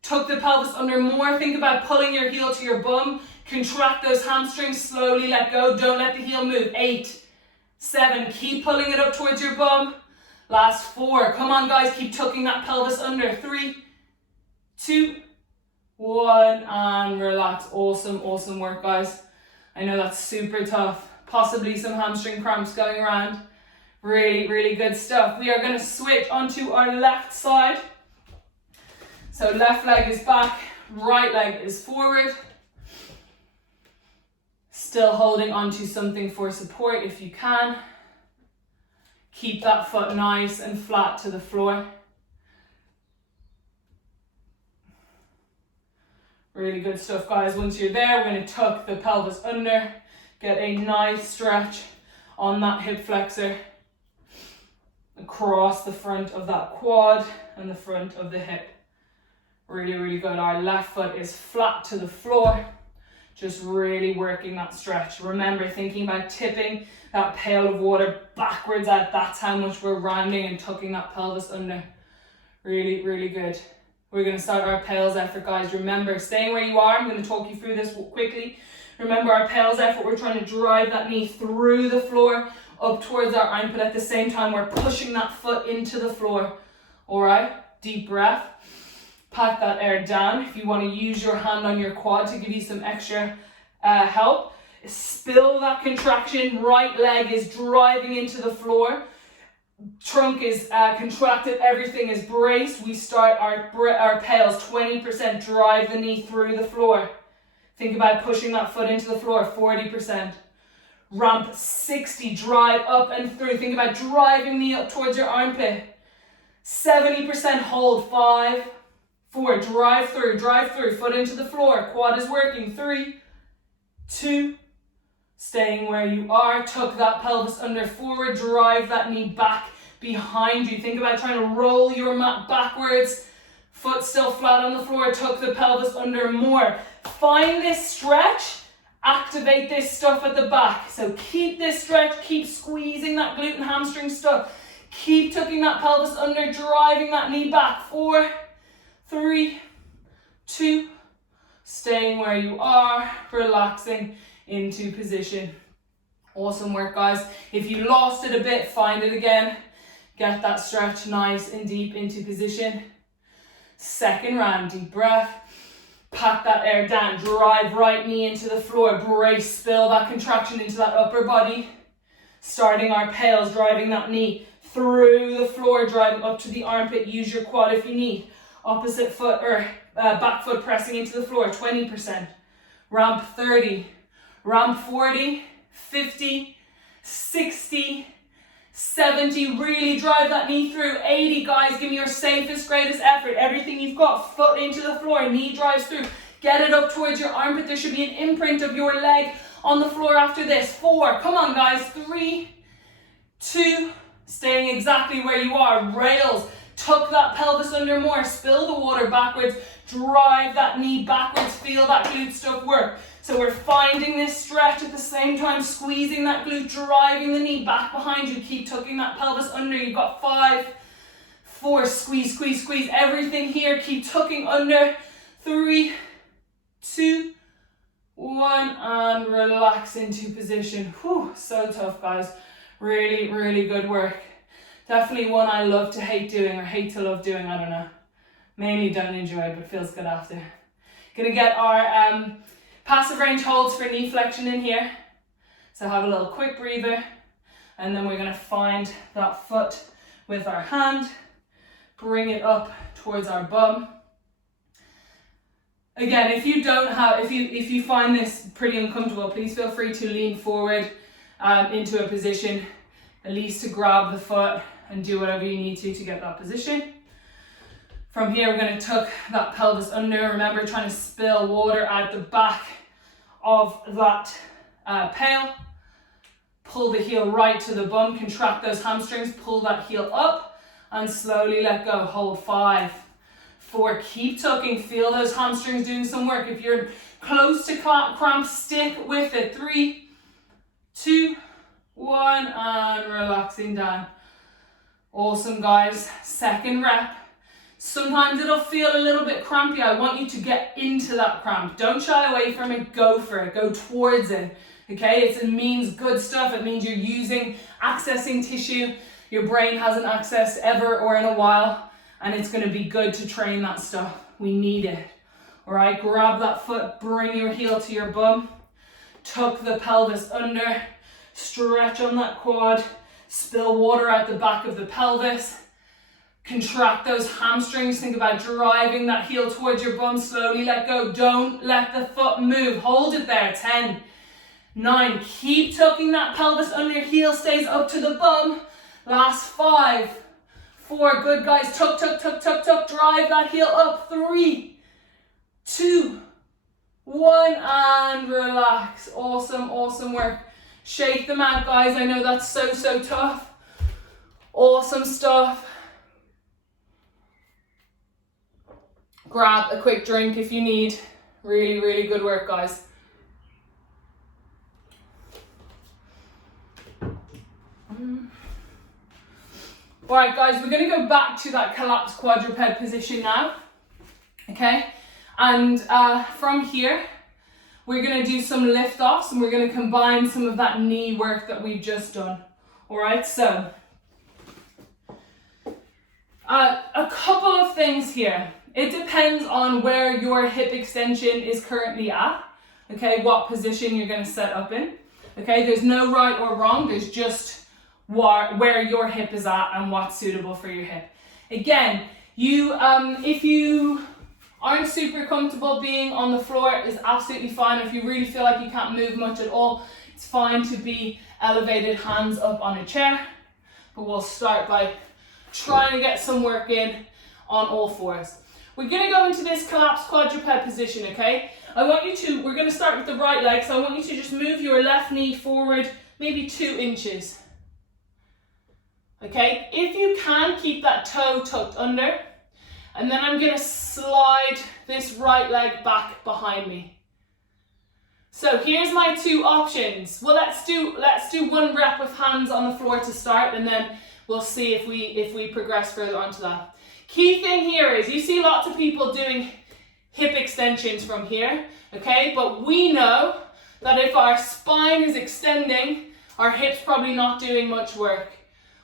Tuck the pelvis under more. Think about pulling your heel to your bum. Contract those hamstrings, slowly let go. Don't let the heel move. 8, 7, keep pulling it up towards your bum. Last 4, come on guys, keep tucking that pelvis under. 3, 2, 1, and relax. Awesome, awesome work, guys. I know that's super tough. Possibly some hamstring cramps going around. Really, really good stuff. We are going to switch onto our left side. So left leg is back, right leg is forward. Still holding onto something for support if you can. Keep that foot nice and flat to the floor. Really good stuff, guys. Once you're there, we're going to tuck the pelvis under. Get a nice stretch on that hip flexor across the front of that quad and the front of the hip. Really, really good. Our left foot is flat to the floor. Just really working that stretch. Remember, thinking about tipping that pail of water backwards out. That's how much we're rounding and tucking that pelvis under. Really, really good. We're going to start our pails effort, guys. Remember, staying where you are. I'm going to talk you through this quickly. Remember, our pails effort, we're trying to drive that knee through the floor up towards our armpit. At the same time, we're pushing that foot into the floor. All right, deep breath. Pack that air down. If you want to use your hand on your quad to give you some extra help, spill that contraction. Right leg is driving into the floor. Trunk is contracted. Everything is braced. We start our pails 20%. Drive the knee through the floor. Think about pushing that foot into the floor. 40%. Ramp 60. Drive up and through. Think about driving knee up towards your armpit. 70%. Hold. 5, 4, drive through, foot into the floor, quad is working. 3, 2, staying where you are, tuck that pelvis under forward, drive that knee back behind you. Think about trying to roll your mat backwards, foot still flat on the floor, tuck the pelvis under more. Find this stretch, activate this stuff at the back. So keep this stretch, keep squeezing that glute and hamstring stuff, keep tucking that pelvis under, driving that knee back. 4, 3, 2, staying where you are, relaxing into position. Awesome work, guys. If you lost it a bit, find it again. Get that stretch nice and deep into position. Second round, deep breath. Pack that air down, drive right knee into the floor, brace, spill that contraction into that upper body. Starting our pails, driving that knee through the floor, driving up to the armpit. Use your quad if you need. Opposite foot or back foot pressing into the floor, 20%. Ramp 30, ramp 40, 50, 60, 70. Really drive that knee through. 80, guys, give me your safest, greatest effort. Everything you've got, foot into the floor, knee drives through. Get it up towards your armpit. There should be an imprint of your leg on the floor after this. 4, come on, guys. 3, 2, staying exactly where you are. Rails. Tuck that pelvis under more, spill the water backwards, drive that knee backwards, feel that glute stuff work. So we're finding this stretch at the same time, squeezing that glute, driving the knee back behind you, keep tucking that pelvis under. You've got 5, 4, squeeze, squeeze, squeeze, everything here, keep tucking under. 3, 2, 1, and relax into position. Whew, so tough, guys. Really, really good work. Definitely one I love to hate doing, or hate to love doing, I don't know. Mainly don't enjoy, but feels good after. Gonna get our passive range holds for knee flexion in here. So have a little quick breather, and then we're gonna find that foot with our hand, bring it up towards our bum. Again, if you find this pretty uncomfortable, please feel free to lean forward into a position at least to grab the foot and do whatever you need to get that position. From here, we're going to tuck that pelvis under. Remember, trying to spill water at the back of that pail. Pull the heel right to the bum, contract those hamstrings, pull that heel up and slowly let go. Hold 5, 4, keep tucking, feel those hamstrings doing some work. If you're close to cramp, stick with it. 3, 2, 1, and relaxing down. Awesome, guys. Second rep. Sometimes it'll feel a little bit crampy. I want you to get into that cramp. Don't shy away from it. Go for it. Go towards it. Okay? It means good stuff. It means you're accessing tissue your brain hasn't accessed ever or in a while. And it's going to be good to train that stuff. We need it. All right? Grab that foot. Bring your heel to your bum. Tuck the pelvis under. Stretch on that quad. Spill water out the back of the pelvis. Contract those hamstrings. Think about driving that heel towards your bum. Slowly let go. Don't let the foot move. Hold it there. 10, 9. Keep tucking that pelvis under. Heel stays up to the bum. Last 5, 4. Good, guys. Tuck, tuck, tuck, tuck, tuck. Drive that heel up. 3, 2, 1. And relax. Awesome, awesome work. Shake them out, guys. I know that's so tough. Awesome stuff. Grab a quick drink if you need. Really, really good work, guys. All right, guys, we're going to go back to that collapsed quadruped position now. Okay? And from here, we're going to do some lift offs and we're going to combine some of that knee work that we've just done. All right, so a couple of things here. It depends on where your hip extension is currently at, okay, what position you're going to set up in, okay, there's no right or wrong, there's just where your hip is at and what's suitable for your hip. Again, if you aren't super comfortable being on the floor, is absolutely fine. If you really feel like you can't move much at all, it's fine to be elevated, hands up on a chair, but we'll start by trying to get some work in on all fours. We're going to go into this collapsed quadruped position, okay? We're going to start with the right leg, so I want you to just move your left knee forward, maybe 2 inches. Okay? If you can, keep that toe tucked under. And then I'm going to slide this right leg back behind me. So here's my 2 options. Well, let's do 1 rep with hands on the floor to start, and then we'll see if we progress further onto that. Key thing here is you see lots of people doing hip extensions from here, okay? But we know that if our spine is extending, our hip's probably not doing much work.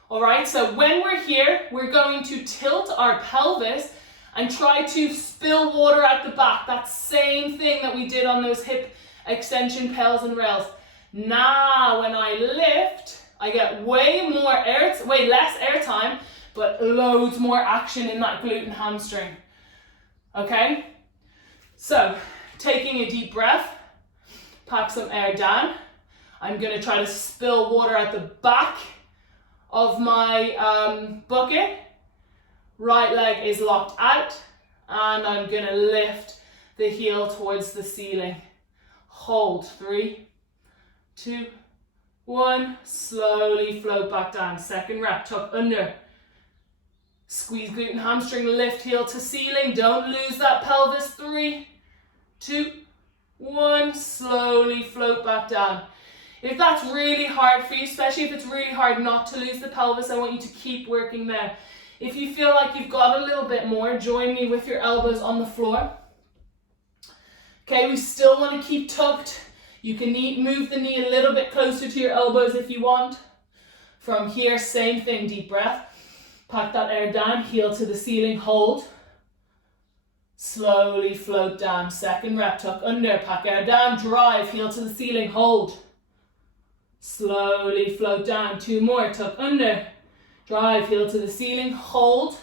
All right, so when we're here, we're going to tilt our pelvis and try to spill water at the back. That same thing that we did on those hip extension pails and rails. Now, when I lift, I get way less air time, but loads more action in that glute and hamstring. Okay? So, taking a deep breath, pack some air down. I'm going to try to spill water at the back of my bucket. Right leg is locked out, and I'm going to lift the heel towards the ceiling. Hold. 3, 2, 1. Slowly float back down. Second rep. Tuck under. Squeeze glute and hamstring, lift heel to ceiling. Don't lose that pelvis. 3, 2, 1. Slowly float back down. If that's really hard for you, especially if it's really hard not to lose the pelvis, I want you to keep working there. If you feel like you've got a little bit more, join me with your elbows on the floor. Okay, we still want to keep tucked. You can move the knee a little bit closer to your elbows if you want. From here, same thing, deep breath. Pack that air down, heel to the ceiling, hold. Slowly float down. Second rep, tuck under, pack air down, drive, heel to the ceiling, hold. Slowly float down. 2 more, tuck under, drive, heel to the ceiling, hold.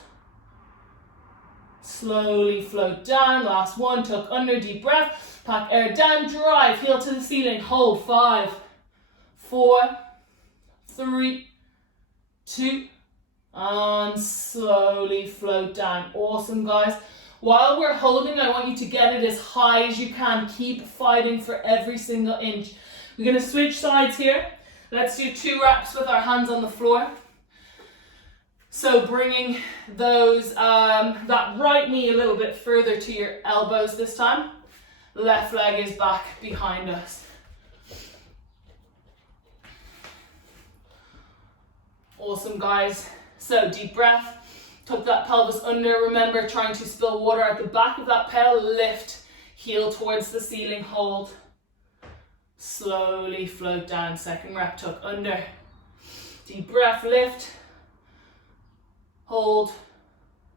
Slowly float down. Last 1, tuck under, deep breath, pack air down, drive, heel to the ceiling, hold. 5, 4, 3, 2, and slowly float down. Awesome, guys. While we're holding, I want you to get it as high as you can. Keep fighting for every single inch. We're going to switch sides here. Let's do 2 reps with our hands on the floor. So bringing those that right knee a little bit further to your elbows this time. Left leg is back behind us. Awesome, guys. So deep breath. Tuck that pelvis under. Remember, trying to spill water at the back of that pedal. Lift, heel towards the ceiling, hold. Slowly float down. Second rep, tuck under. Deep breath, lift. Hold.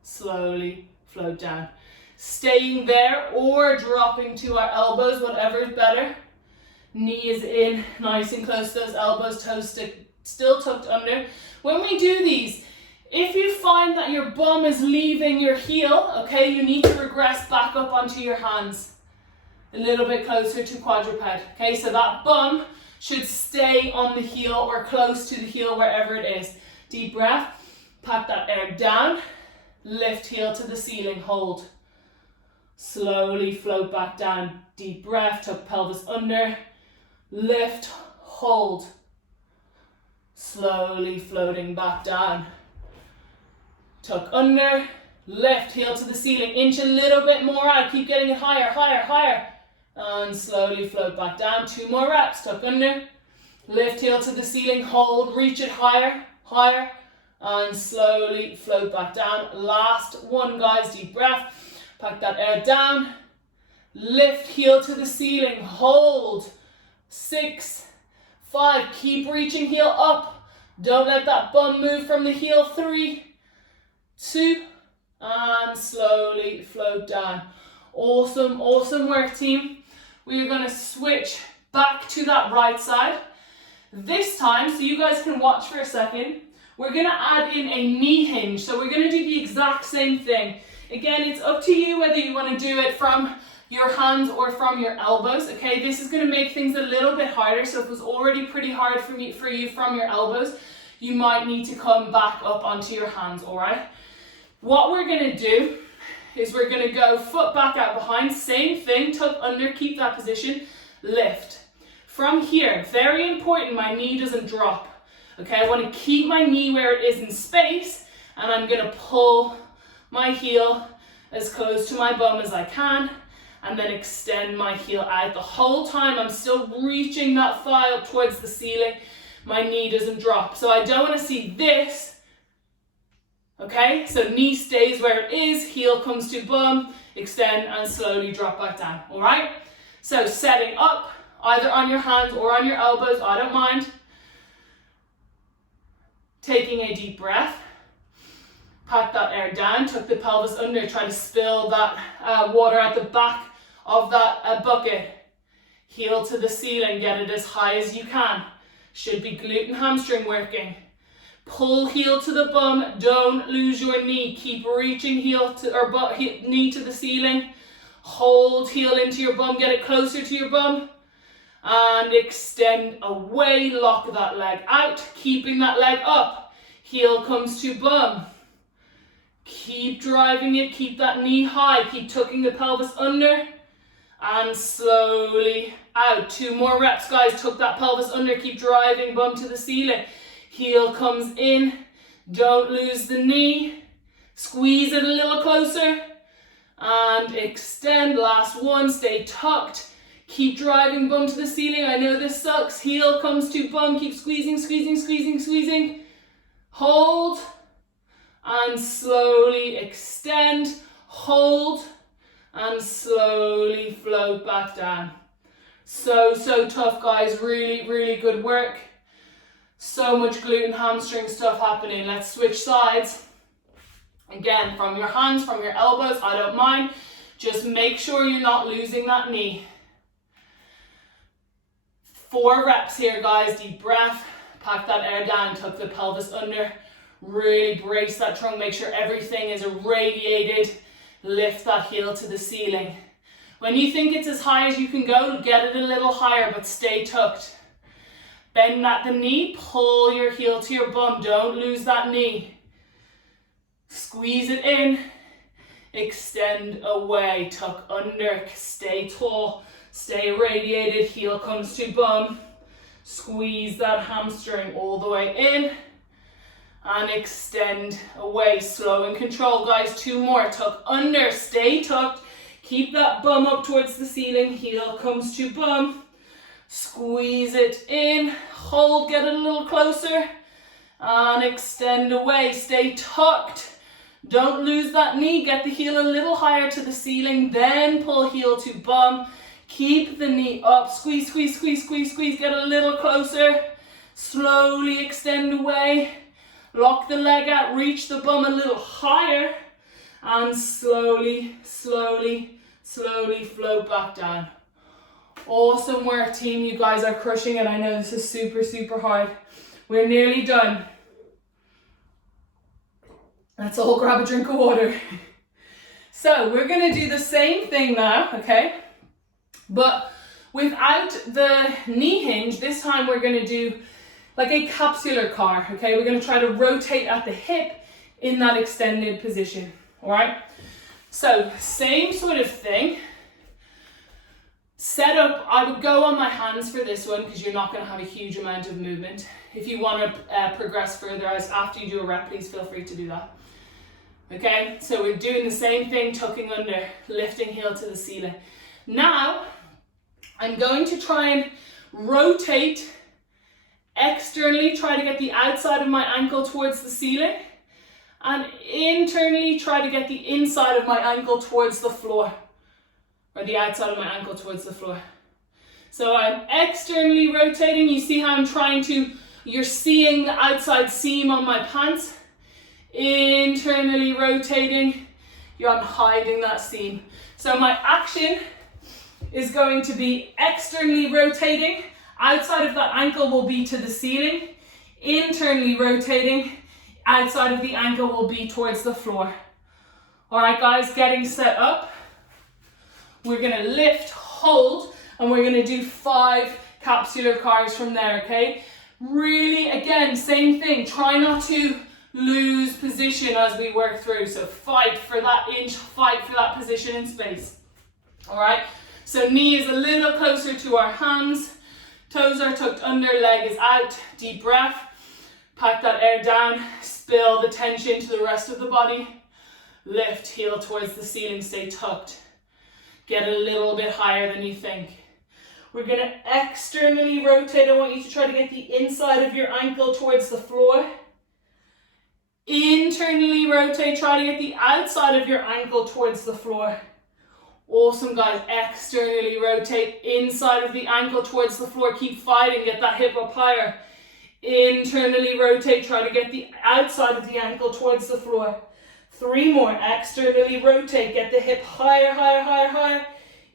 Slowly float down. Staying there or dropping to our elbows, whatever is better. Knee is in, nice and close to those elbows, toes still tucked under. When we do these, if you find that your bum is leaving your heel, okay, you need to regress back up onto your hands. A little bit closer to quadruped, okay? So that bum should stay on the heel or close to the heel, wherever it is. Deep breath, pat that air down, lift heel to the ceiling, hold. Slowly float back down. Deep breath, tuck pelvis under, lift, hold. Slowly floating back down. Tuck under, lift, heel to the ceiling, inch a little bit more out, keep getting it higher, higher, higher. And slowly float back down. 2 more reps, tuck under, lift, heel to the ceiling, hold, reach it higher, higher, and slowly float back down. Last one, guys, deep breath, pack that air down, lift, heel to the ceiling, hold. 6, 5, keep reaching heel up. Don't let that bum move from the heel. 3, 2, and slowly float down. Awesome, awesome work, team. We're going to switch back to that right side. This time, so you guys can watch for a second, we're going to add in a knee hinge. So we're going to do the exact same thing. Again, it's up to you whether you want to do it from your hands or from your elbows, okay? This is going to make things a little bit harder. So if it was already pretty hard for you from your elbows, you might need to come back up onto your hands, all right? What we're going to do is we're going to go foot back out behind, same thing, tuck under, keep that position, lift. From here, very important, my knee doesn't drop, okay? I want to keep my knee where it is in space, and I'm going to pull my heel as close to my bum as I can, and then extend my heel out. The whole time I'm still reaching that thigh up towards the ceiling. My knee doesn't drop. So I don't want to see this. Okay, so knee stays where it is, heel comes to bum, extend and slowly drop back down, all right? So setting up, either on your hands or on your elbows, I don't mind. Taking a deep breath, pack that air down, tuck the pelvis under, try to spill that water at the back of that bucket. Heel to the ceiling, get it as high as you can. Should be glute and hamstring working. Pull heel to the bum, don't lose your knee. Keep reaching knee to the ceiling. Hold heel into your bum, get it closer to your bum. And extend away, lock that leg out, keeping that leg up. Heel comes to bum. Keep driving it, keep that knee high, keep tucking the pelvis under. And slowly out. 2 more reps, guys. Tuck that pelvis under, keep driving bum to the ceiling. Heel comes in, don't lose the knee, squeeze it a little closer, and extend. Last one, stay tucked, keep driving bum to the ceiling. I know this sucks. Heel comes to bum, keep squeezing, squeezing, squeezing, squeezing. Hold, and slowly extend, hold, and slowly float back down. So tough, guys. Really, really good work. So much glute and hamstring stuff happening. Let's switch sides. Again, from your hands, from your elbows, I don't mind. Just make sure you're not losing that knee. 4 reps here, guys. Deep breath. Pack that air down. Tuck the pelvis under. Really brace that trunk. Make sure everything is irradiated. Lift that heel to the ceiling. When you think it's as high as you can go, get it a little higher, but stay tucked. Bend at the knee, pull your heel to your bum. Don't lose that knee. Squeeze it in, extend away, tuck under, stay tall, stay radiated, heel comes to bum. Squeeze that hamstring all the way in and extend away. Slow and control, guys. 2 more. Tuck under, stay tucked. Keep that bum up towards the ceiling. Heel comes to bum. Squeeze it in. Hold, get it a little closer. And extend away. Stay tucked. Don't lose that knee. Get the heel a little higher to the ceiling. Then pull heel to bum. Keep the knee up. Squeeze, squeeze, squeeze, squeeze, squeeze. Get a little closer. Slowly extend away. Lock the leg out. Reach the bum a little higher. And slowly, slowly, slowly float back down. Awesome work, team. You guys are crushing it. I know this is super, super hard. We're nearly done. Let's all grab a drink of water. So we're going to do the same thing now, okay? But without the knee hinge, this time we're going to do like a capsular car, okay? We're going to try to rotate at the hip in that extended position, all right? So same sort of thing. Set up, I would go on my hands for this one because you're not going to have a huge amount of movement. If you want to progress further, after you do a rep, please feel free to do that. Okay, so we're doing the same thing, tucking under, lifting heel to the ceiling. Now, I'm going to try and rotate externally, try to get the outside of my ankle towards the ceiling, and internally try to get the inside of my ankle towards the floor, or the outside of my ankle towards the floor. So I'm externally rotating. You see how I'm trying to, you're seeing the outside seam on my pants. Internally rotating, I'm hiding that seam. So my action is going to be externally rotating. Outside of that ankle will be to the ceiling. Internally rotating. Outside of the ankle will be towards the floor. All right, guys, getting set up. We're going to lift, hold, and we're going to do 5 capsular cars from there, okay? Really, again, same thing. Try not to lose position as we work through. So fight for that inch, fight for that position in space. All right, so knee is a little closer to our hands. Toes are tucked under, leg is out. Deep breath. Pack that air down. Spill the tension to the rest of the body. Lift, heel towards the ceiling, stay tucked. Get a little bit higher than you think. We're going to externally rotate. I want you to try to get the inside of your ankle towards the floor. Internally rotate, try to get the outside of your ankle towards the floor. Awesome, guys. Externally rotate, inside of the ankle towards the floor. Keep fighting, get that hip up higher. Internally rotate, try to get the outside of the ankle towards the floor. 3 more. Externally rotate, get the hip higher, higher, higher, higher.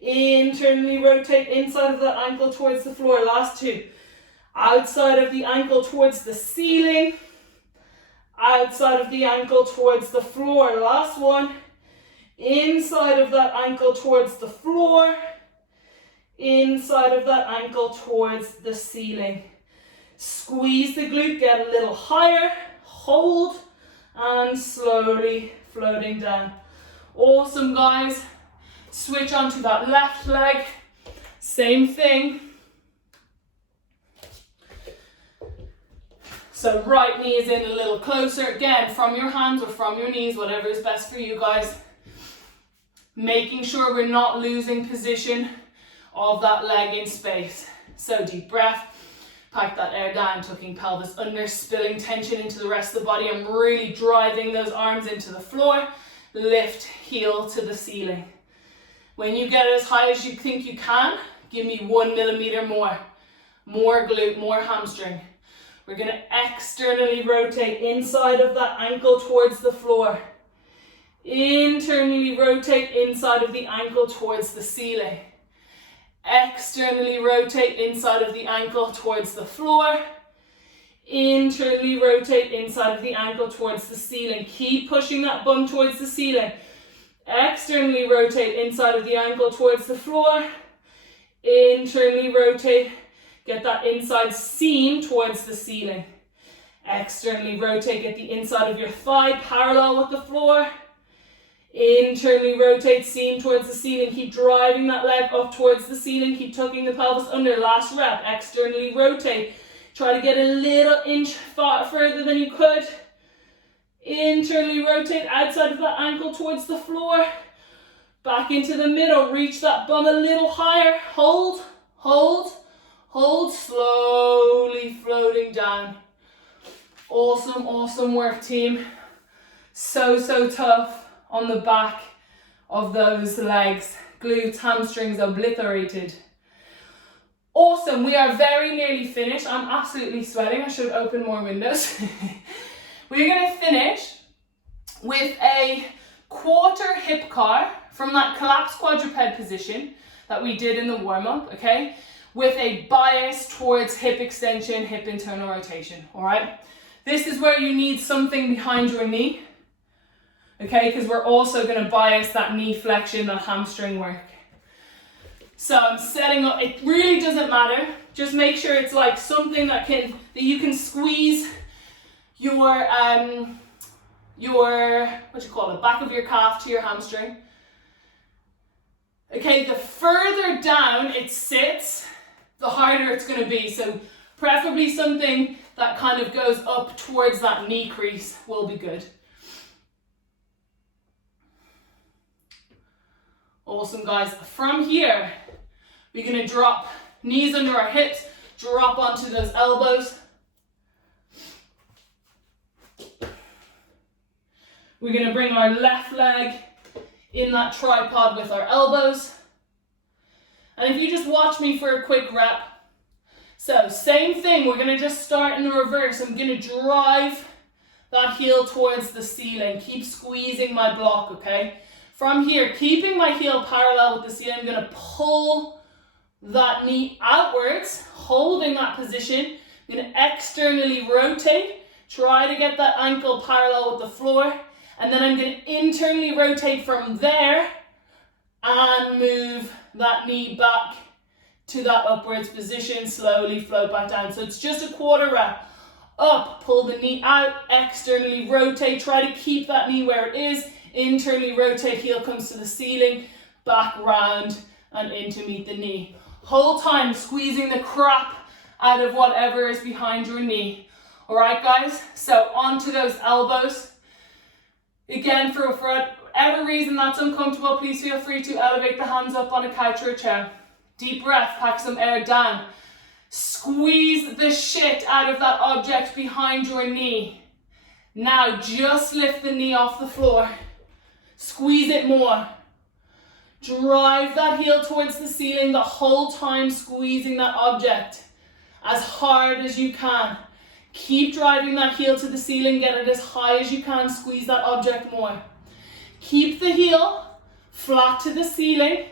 Internally rotate, inside of the ankle towards the floor. Last 2. Outside of the ankle towards the ceiling. Outside of the ankle towards the floor. Last 1. Inside of that ankle towards the floor. Inside of that ankle towards the ceiling. Squeeze the glute, get a little higher. Hold and slowly floating down. Awesome, guys. Switch onto that left leg. Same thing. So right knee is in a little closer, again, from your hands or from your knees, whatever is best for you guys. Making sure we're not losing position of that leg in space. So deep breath, pack that air down, tucking pelvis under, spilling tension into the rest of the body. I'm really driving those arms into the floor. Lift, heel to the ceiling. When you get as high as you think you can, give me 1 millimeter more. More glute, more hamstring. We're going to externally rotate inside of that ankle towards the floor. Internally rotate inside of the ankle towards the ceiling. Externally rotate inside of the ankle towards the floor. Internally rotate inside of the ankle towards the ceiling. Keep pushing that bum towards the ceiling. Externally rotate inside of the ankle towards the floor. Internally rotate. Get that inside seam towards the ceiling. Externally rotate, get the inside of your thigh parallel with the floor. Internally rotate, seam towards the ceiling. Keep driving that leg up towards the ceiling. Keep tucking the pelvis under. Last rep. Externally rotate. Try to get a little inch further than you could. Internally rotate outside of that ankle towards the floor. Back into the middle. Reach that bum a little higher. Hold, hold, hold. Slowly floating down. Awesome, awesome work, team. So, so tough on the back of those legs. Glutes, hamstrings obliterated. Awesome, we are very nearly finished. I'm absolutely sweating. I should open more windows. We're going to finish with a quarter hip car from that collapsed quadruped position that we did in the warm-up, okay? With a bias towards hip extension, hip internal rotation, all right? This is where you need something behind your knee, okay? Because we're also going to bias that knee flexion, that hamstring work. So I'm setting up, it really doesn't matter. Just make sure it's like something that you can squeeze your back of your calf to your hamstring. Okay, the further down it sits, the harder it's going to be. So preferably something that kind of goes up towards that knee crease will be good. Awesome, guys. From here, we're going to drop knees under our hips, drop onto those elbows. We're going to bring our left leg in that tripod with our elbows. And if you just watch me for a quick rep. So same thing, we're going to just start in the reverse. I'm going to drive that heel towards the ceiling. Keep squeezing my block, okay? From here, keeping my heel parallel with the ceiling, I'm going to pull that knee outwards, holding that position. I'm going to externally rotate. Try to get that ankle parallel with the floor. And then I'm going to internally rotate from there and move that knee back to that upwards position. Slowly float back down. So it's just a quarter rep. Up, pull the knee out, externally rotate. Try to keep that knee where it is. Internally rotate, heel comes to the ceiling. Back round and in to meet the knee. Whole time squeezing the crap out of whatever is behind your knee. All right, guys? So onto those elbows. Again, for whatever reason that's uncomfortable, please feel free to elevate the hands up on a couch or a chair. Deep breath, pack some air down. Squeeze the shit out of that object behind your knee. Now just lift the knee off the floor. Squeeze it more. Drive that heel towards the ceiling the whole time, squeezing that object as hard as you can. Keep driving that heel to the ceiling, get it as high as you can, squeeze that object more. Keep the heel flat to the ceiling,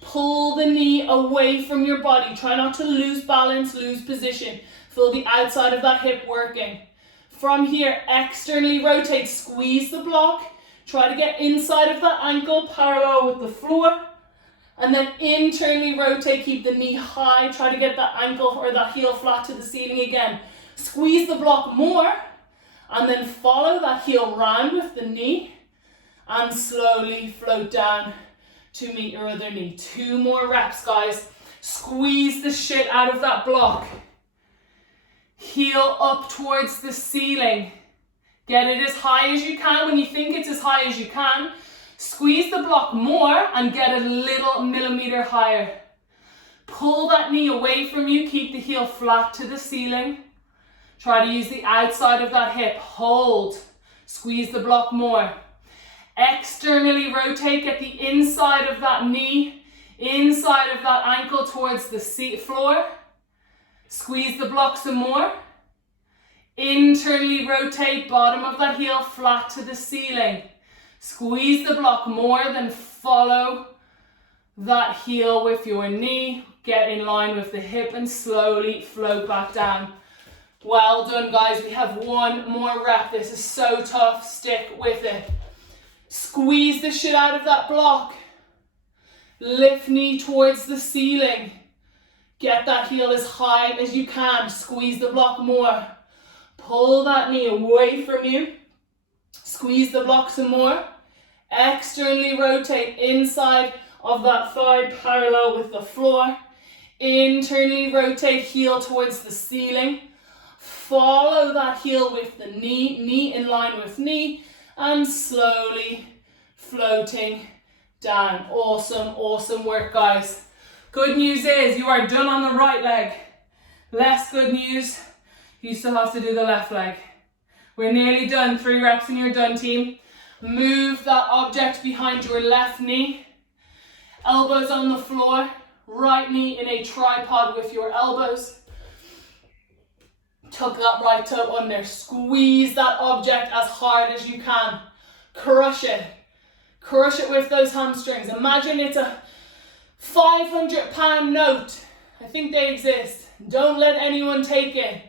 pull the knee away from your body. Try not to lose balance, lose position. Feel the outside of that hip working. From here, externally rotate, squeeze the block. Try to get inside of that ankle, parallel with the floor. And then internally rotate, keep the knee high. Try to get that ankle or that heel flat to the ceiling again. Squeeze the block more, and then follow that heel round with the knee, and slowly float down to meet your other knee. 2 more reps, guys. Squeeze the shit out of that block. Heel up towards the ceiling. Get it as high as you can. When you think it's as high as you can, squeeze the block more and get it a little millimeter higher. Pull that knee away from you. Keep the heel flat to the ceiling. Try to use the outside of that hip. Hold. Squeeze the block more. Externally rotate. Get the inside of that knee, inside of that ankle towards the floor. Squeeze the block some more. Internally rotate. Bottom of that heel flat to the ceiling. Squeeze the block more, then follow that heel with your knee. Get in line with the hip and slowly float back down. Well done, guys. We have 1 more rep. This is so tough. Stick with it. Squeeze the shit out of that block. Lift knee towards the ceiling. Get that heel as high as you can. Squeeze the block more. Pull that knee away from you. Squeeze the block some more. Externally rotate inside of that thigh parallel with the floor. Internally rotate heel towards the ceiling. Follow that heel with the knee, knee in line with knee, and slowly floating down. Awesome, awesome work, guys. Good news is you are done on the right leg. Less good news, you still have to do the left leg. We're nearly done. 3 reps and you're done, team. Move that object behind your left knee. Elbows on the floor. Right knee in a tripod with your elbows. Tuck that right toe under. Squeeze that object as hard as you can. Crush it. Crush it with those hamstrings. Imagine it's a 500-pound note. I think they exist. Don't let anyone take it.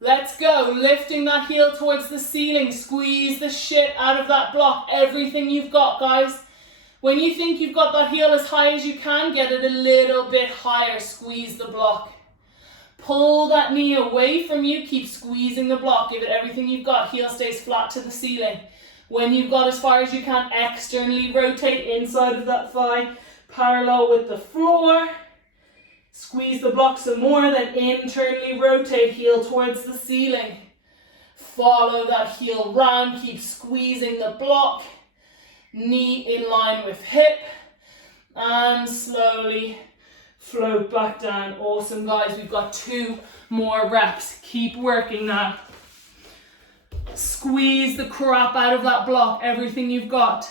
Let's go. Lifting that heel towards the ceiling. Squeeze the shit out of that block. Everything you've got, guys. When you think you've got that heel as high as you can, get it a little bit higher. Squeeze the block. Pull that knee away from you. Keep squeezing the block. Give it everything you've got. Heel stays flat to the ceiling. When you've got as far as you can, externally rotate inside of that thigh, parallel with the floor. Squeeze the block some more, then internally rotate, heel towards the ceiling. Follow that heel round. Keep squeezing the block. Knee in line with hip, and slowly float back down. Awesome, guys. We've got 2 more reps. Keep working now. Squeeze the crap out of that block, everything you've got.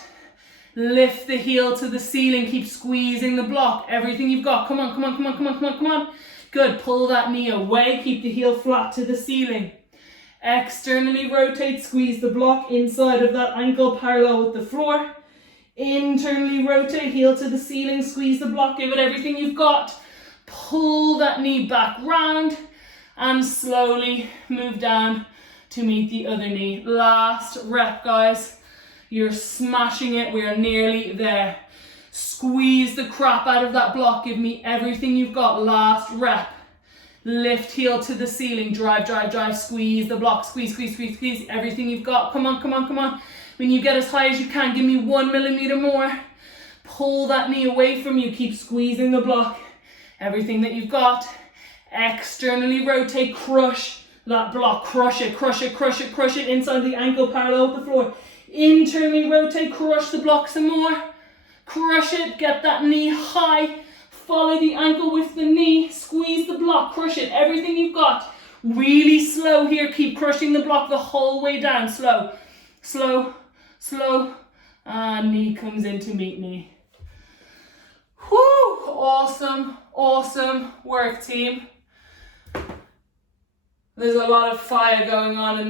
Lift the heel to the ceiling. Keep squeezing the block, everything you've got. Come on, come on, come on, come on, come on, come on. Good. Pull that knee away. Keep the heel flat to the ceiling. Externally rotate, squeeze the block inside of that ankle parallel with the floor. Internally rotate, heel to the ceiling, squeeze the block, give it everything you've got. Pull that knee back round and slowly move down to meet the other knee. Last rep, guys. You're smashing it. We are nearly there. Squeeze the crap out of that block. Give me everything you've got. Last rep. Lift heel to the ceiling, drive, drive, drive, squeeze the block, squeeze, squeeze, squeeze, squeeze, everything you've got. Come on, come on, come on. When you get as high as you can, give me 1 millimeter more. Pull that knee away from you, keep squeezing the block. Everything that you've got. Externally rotate, crush that block, crush it, crush it, crush it, crush it inside the ankle parallel with the floor. Internally rotate, crush the block some more. Crush it, get that knee high. Follow the ankle with the knee, squeeze the block, crush it, everything you've got. Really slow here, keep crushing the block the whole way down. Slow, slow, slow, and knee comes in to meet knee. Whew, awesome, awesome work, team. There's a lot of fire going on in